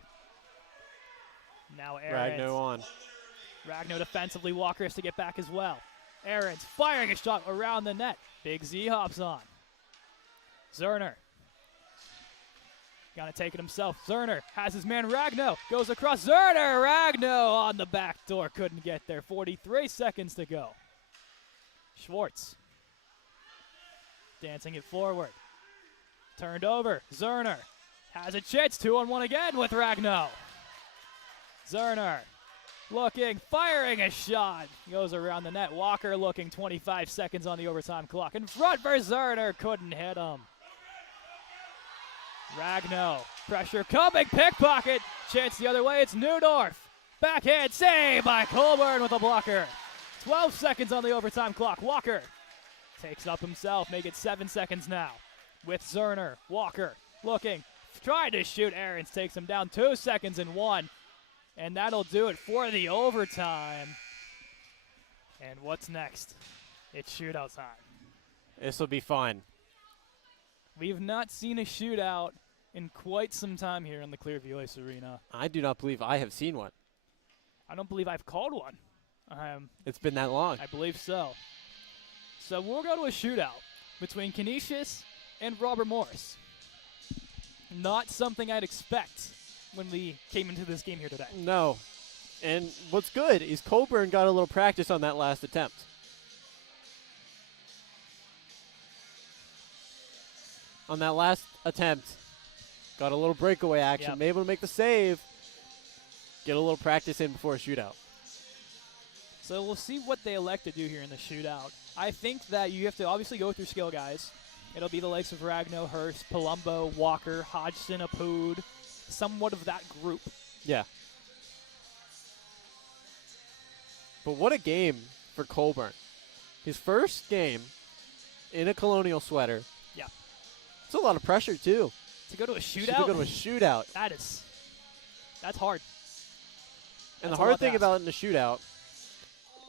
Now Ahrens. Ragno on. Ragno defensively. Walker has to get back as well. Ahrens firing a shot around the net. Big Z hops on. Zerner. Gonna take it himself. Zerner has his man Ragno. Goes across. Zerner. Ragno on the back door. Couldn't get there. 43 seconds to go. Schwartz. Dancing it forward. Turned over. Zerner has a chance. 2-on-1 again with Ragno. Zerner looking, firing a shot. Goes around the net. Walker looking, 25 seconds on the overtime clock. In front for Zerner. Couldn't hit him. Ragno, pressure coming, pickpocket. Chance the other way, it's Newdorf. Backhand save by Colburn with a blocker. 12 seconds on the overtime clock. Walker takes it up himself, make it 7 seconds now. With Zerner, Walker looking, trying to shoot. Ahrens takes him down. 2 seconds and 1. And that'll do it for the overtime. And what's next? It's shootout time. This will be fun. We've not seen a shootout in quite some time here in the Clearview Ice Arena. I do not believe I have seen one. I don't believe I've called one. It's been that long. I believe so. So we'll go to a shootout between Canisius and Robert Morris. Not something I'd expect when we came into this game here today. No. And what's good is Colburn got a little practice on that last attempt. On that last attempt, got a little breakaway action, Yep. able to make the save, get a little practice in before a shootout. So we'll see what they elect to do here in the shootout. I think that you have to obviously go with your skill guys. It'll be the likes of Ragno, Hurst, Palumbo, Walker, Hodgson, Apud, somewhat of that group. Yeah. But what a game for Colburn. His first game in a Colonial sweater. Yeah. It's a lot of pressure, too. To go to a shootout? To go to a shootout. That's hard. And That's the a lot hard to thing ask. about in the shootout,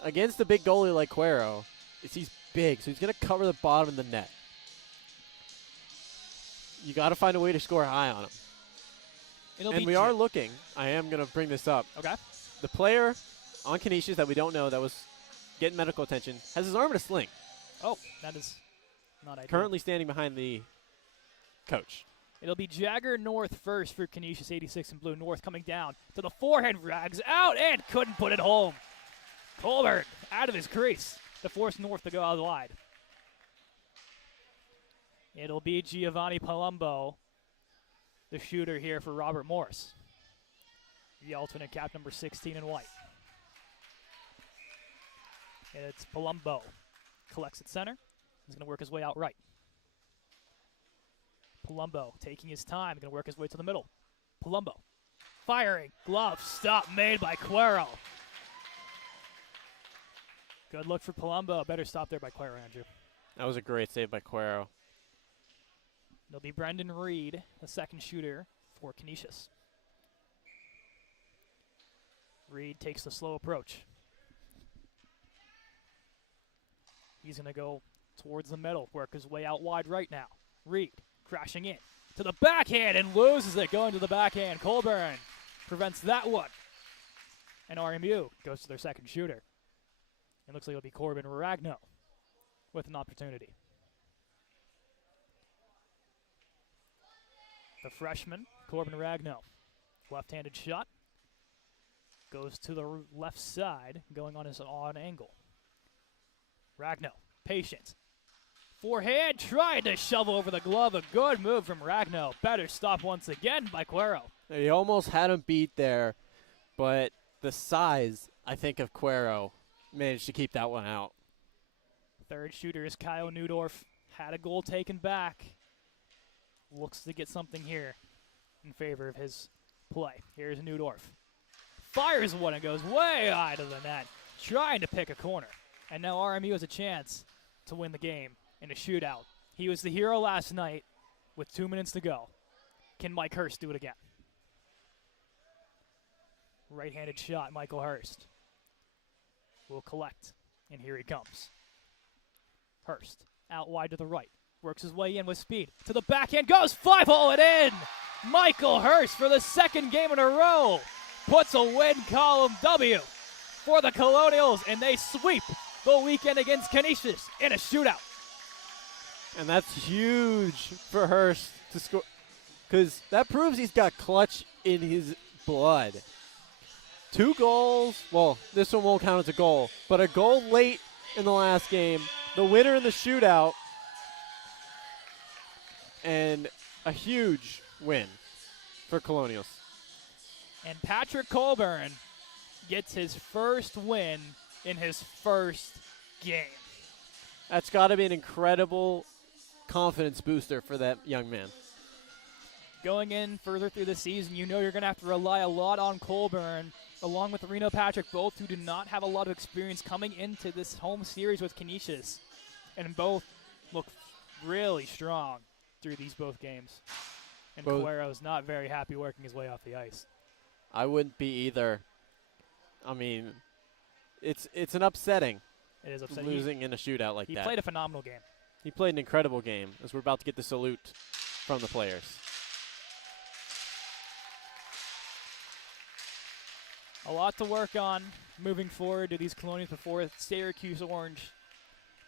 against a big goalie like Cuero, is he's big, so he's going to cover the bottom of the net. You got to find a way to score high on him. And we are looking. I am going to bring this up. Okay. The player on Canisius that we don't know that was getting medical attention has his arm in a sling. Oh, that is not ideal. Currently standing behind the coach. It'll be Jagger North first for Canisius 86 and Blue. North coming down to the forehand, rags out and couldn't put it home. Colburn out of his crease to force North to go out wide. It'll be Giovanni Palumbo, the shooter here for Robert Morris. The alternate cap, number 16 in white. It's Palumbo. Collects at center. He's going to work his way out right. Palumbo taking his time. Going to work his way to the middle. Palumbo firing. Glove stop made by Cuero. Good look for Palumbo. Better stop there by Cuero, Andrew. That was a great save by Cuero. It'll be Brendan Reed, the second shooter for Canisius. Reed takes the slow approach. He's going to go towards the middle, work his way out wide right now. Reed crashing in to the backhand and loses it, going to the backhand. Colburn prevents that one. And RMU goes to their second shooter. It looks like it'll be Corbin Ragno with an opportunity. The freshman, Corbin Ragno, left-handed shot. Goes to the left side, going on his odd angle. Ragno, patient. Forehand, trying to shovel over the glove. A good move from Ragno. Better stop once again by Cuero. He almost had him beat there, but the size, I think, of Cuero managed to keep that one out. Third shooter is Kyle Newdorf. Had a goal taken back. Looks to get something here in favor of his play. Here's Newdorf. Fires one and goes way high to the net. Trying to pick a corner. And now RMU has a chance to win the game in a shootout. He was the hero last night with 2 minutes to go. Can Mike Hurst do it again? Right-handed shot, Michael Hurst will collect, and here he comes. Hurst out wide to the right, works his way in with speed. To the backhand, goes 5-hole it in! Michael Hurst for the second game in a row puts a win column W for the Colonials, and they sweep the weekend against Canisius in a shootout. And that's huge for Hurst to score, because that proves he's got clutch in his blood. 2 goals. Well, this one won't count as a goal, but a goal late in the last game, the winner in the shootout, and a huge win for Colonials. And Patrick Colburn gets his first win in his first game. That's got to be an incredible confidence booster for that young man. Going in further through the season, you know you're going to have to rely a lot on Colburn, along with Reno Patrick, both who do not have a lot of experience coming into this home series with Canisius. And both look really strong through these both games. And Cuero's not very happy working his way off the ice. I wouldn't be either. I mean, it's an upsetting. It is upsetting. Losing in a shootout like that. He played a phenomenal game. He played an incredible game, as we're about to get the salute from the players. A lot to work on moving forward to these Colonials before Syracuse Orange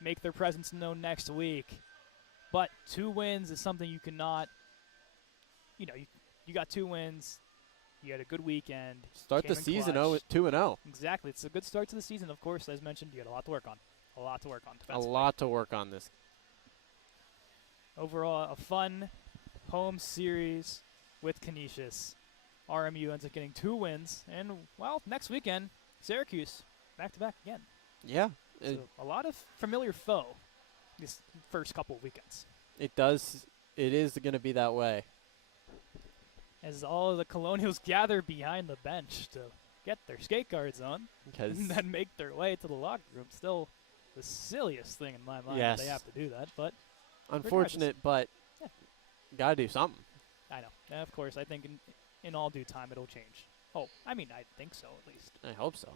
make their presence known next week. But 2 wins is something you cannot, you got 2 wins. You had a good weekend. Start the season 2-0. Exactly. It's a good start to the season. Of course, as mentioned, you had a lot to work on. A lot to work on defensively. A lot to work on this. Overall, a fun home series with Canisius. RMU ends up getting 2 wins. And, well, next weekend, Syracuse, back-to-back again. Yeah. So a lot of familiar foe these first couple of weekends. It is going to be that way. As all of the Colonials gather behind the bench to get their skate guards on and then make their way to the locker room. Still the silliest thing in my mind that they have to do that. But unfortunate, but got to do something. I know. And of course, I think in all due time it'll change. Oh, I mean, I think so at least. I hope so.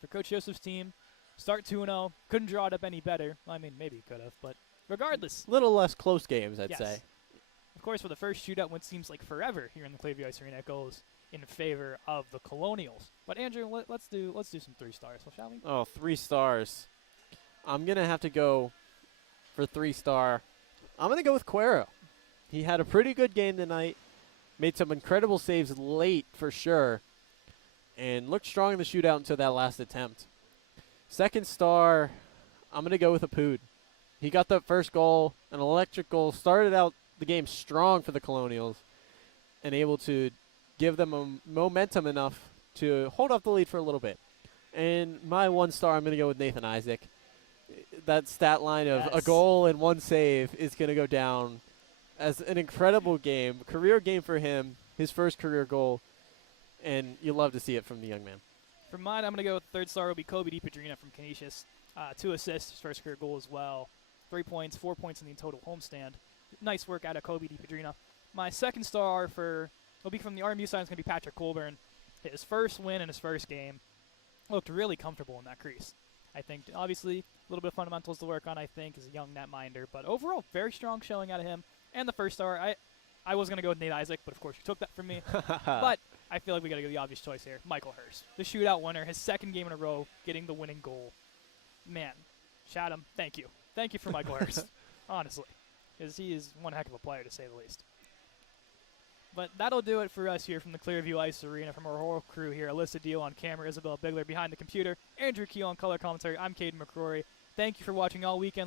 For Coach Joseph's team, start 2-0. Couldn't draw it up any better. I mean, maybe he could have, but regardless. Little less close games, I'd say. Of course, for the first shootout, what seems like forever here in the Clayview Ice Arena, it goes in favor of the Colonials. But Andrew, let's do some 3 stars, shall we? Oh, 3 stars. I'm gonna have to go for 3-star. I'm gonna go with Cuero. He had a pretty good game tonight. Made some incredible saves late for sure, and looked strong in the shootout until that last attempt. 2nd star, I'm gonna go with Apud. He got the first goal, an electric goal. Started out the game strong for the Colonials and able to give them a momentum enough to hold up the lead for a little bit. And my 1 star, I'm going to go with Nathan Isaac. That stat line of a goal and 1 save is going to go down as an incredible game, career game for him, his first career goal, and you love to see it from the young man. For mine, I'm going to go with 3rd star will be Kobe DiPadrina from Canisius. 2 assists, his first career goal as well. 3 points, 4 points in the total homestand. nice work out of Kobe DiPadrino. My second star will be from the RMU side. It's going to be Patrick Colburn. His first win in his first game. Looked really comfortable in that crease. I think, obviously, a little bit of fundamentals to work on, I think, as a young netminder. But overall, very strong showing out of him. And the first star, I was going to go with Nate Isaac, but of course you took that from me. But I feel like we got to go the obvious choice here. Michael Hurst, the shootout winner, his second game in a row, getting the winning goal. Man, Chatham, thank you. Thank you for Michael Hurst, honestly, because he is one heck of a player, to say the least. But that'll do it for us here from the Clearview Ice Arena. From our whole crew here, Alyssa Dio on camera, Isabella Bigler behind the computer, Andrew Keel on color commentary. I'm Caden McCrory. Thank you for watching all weekend long.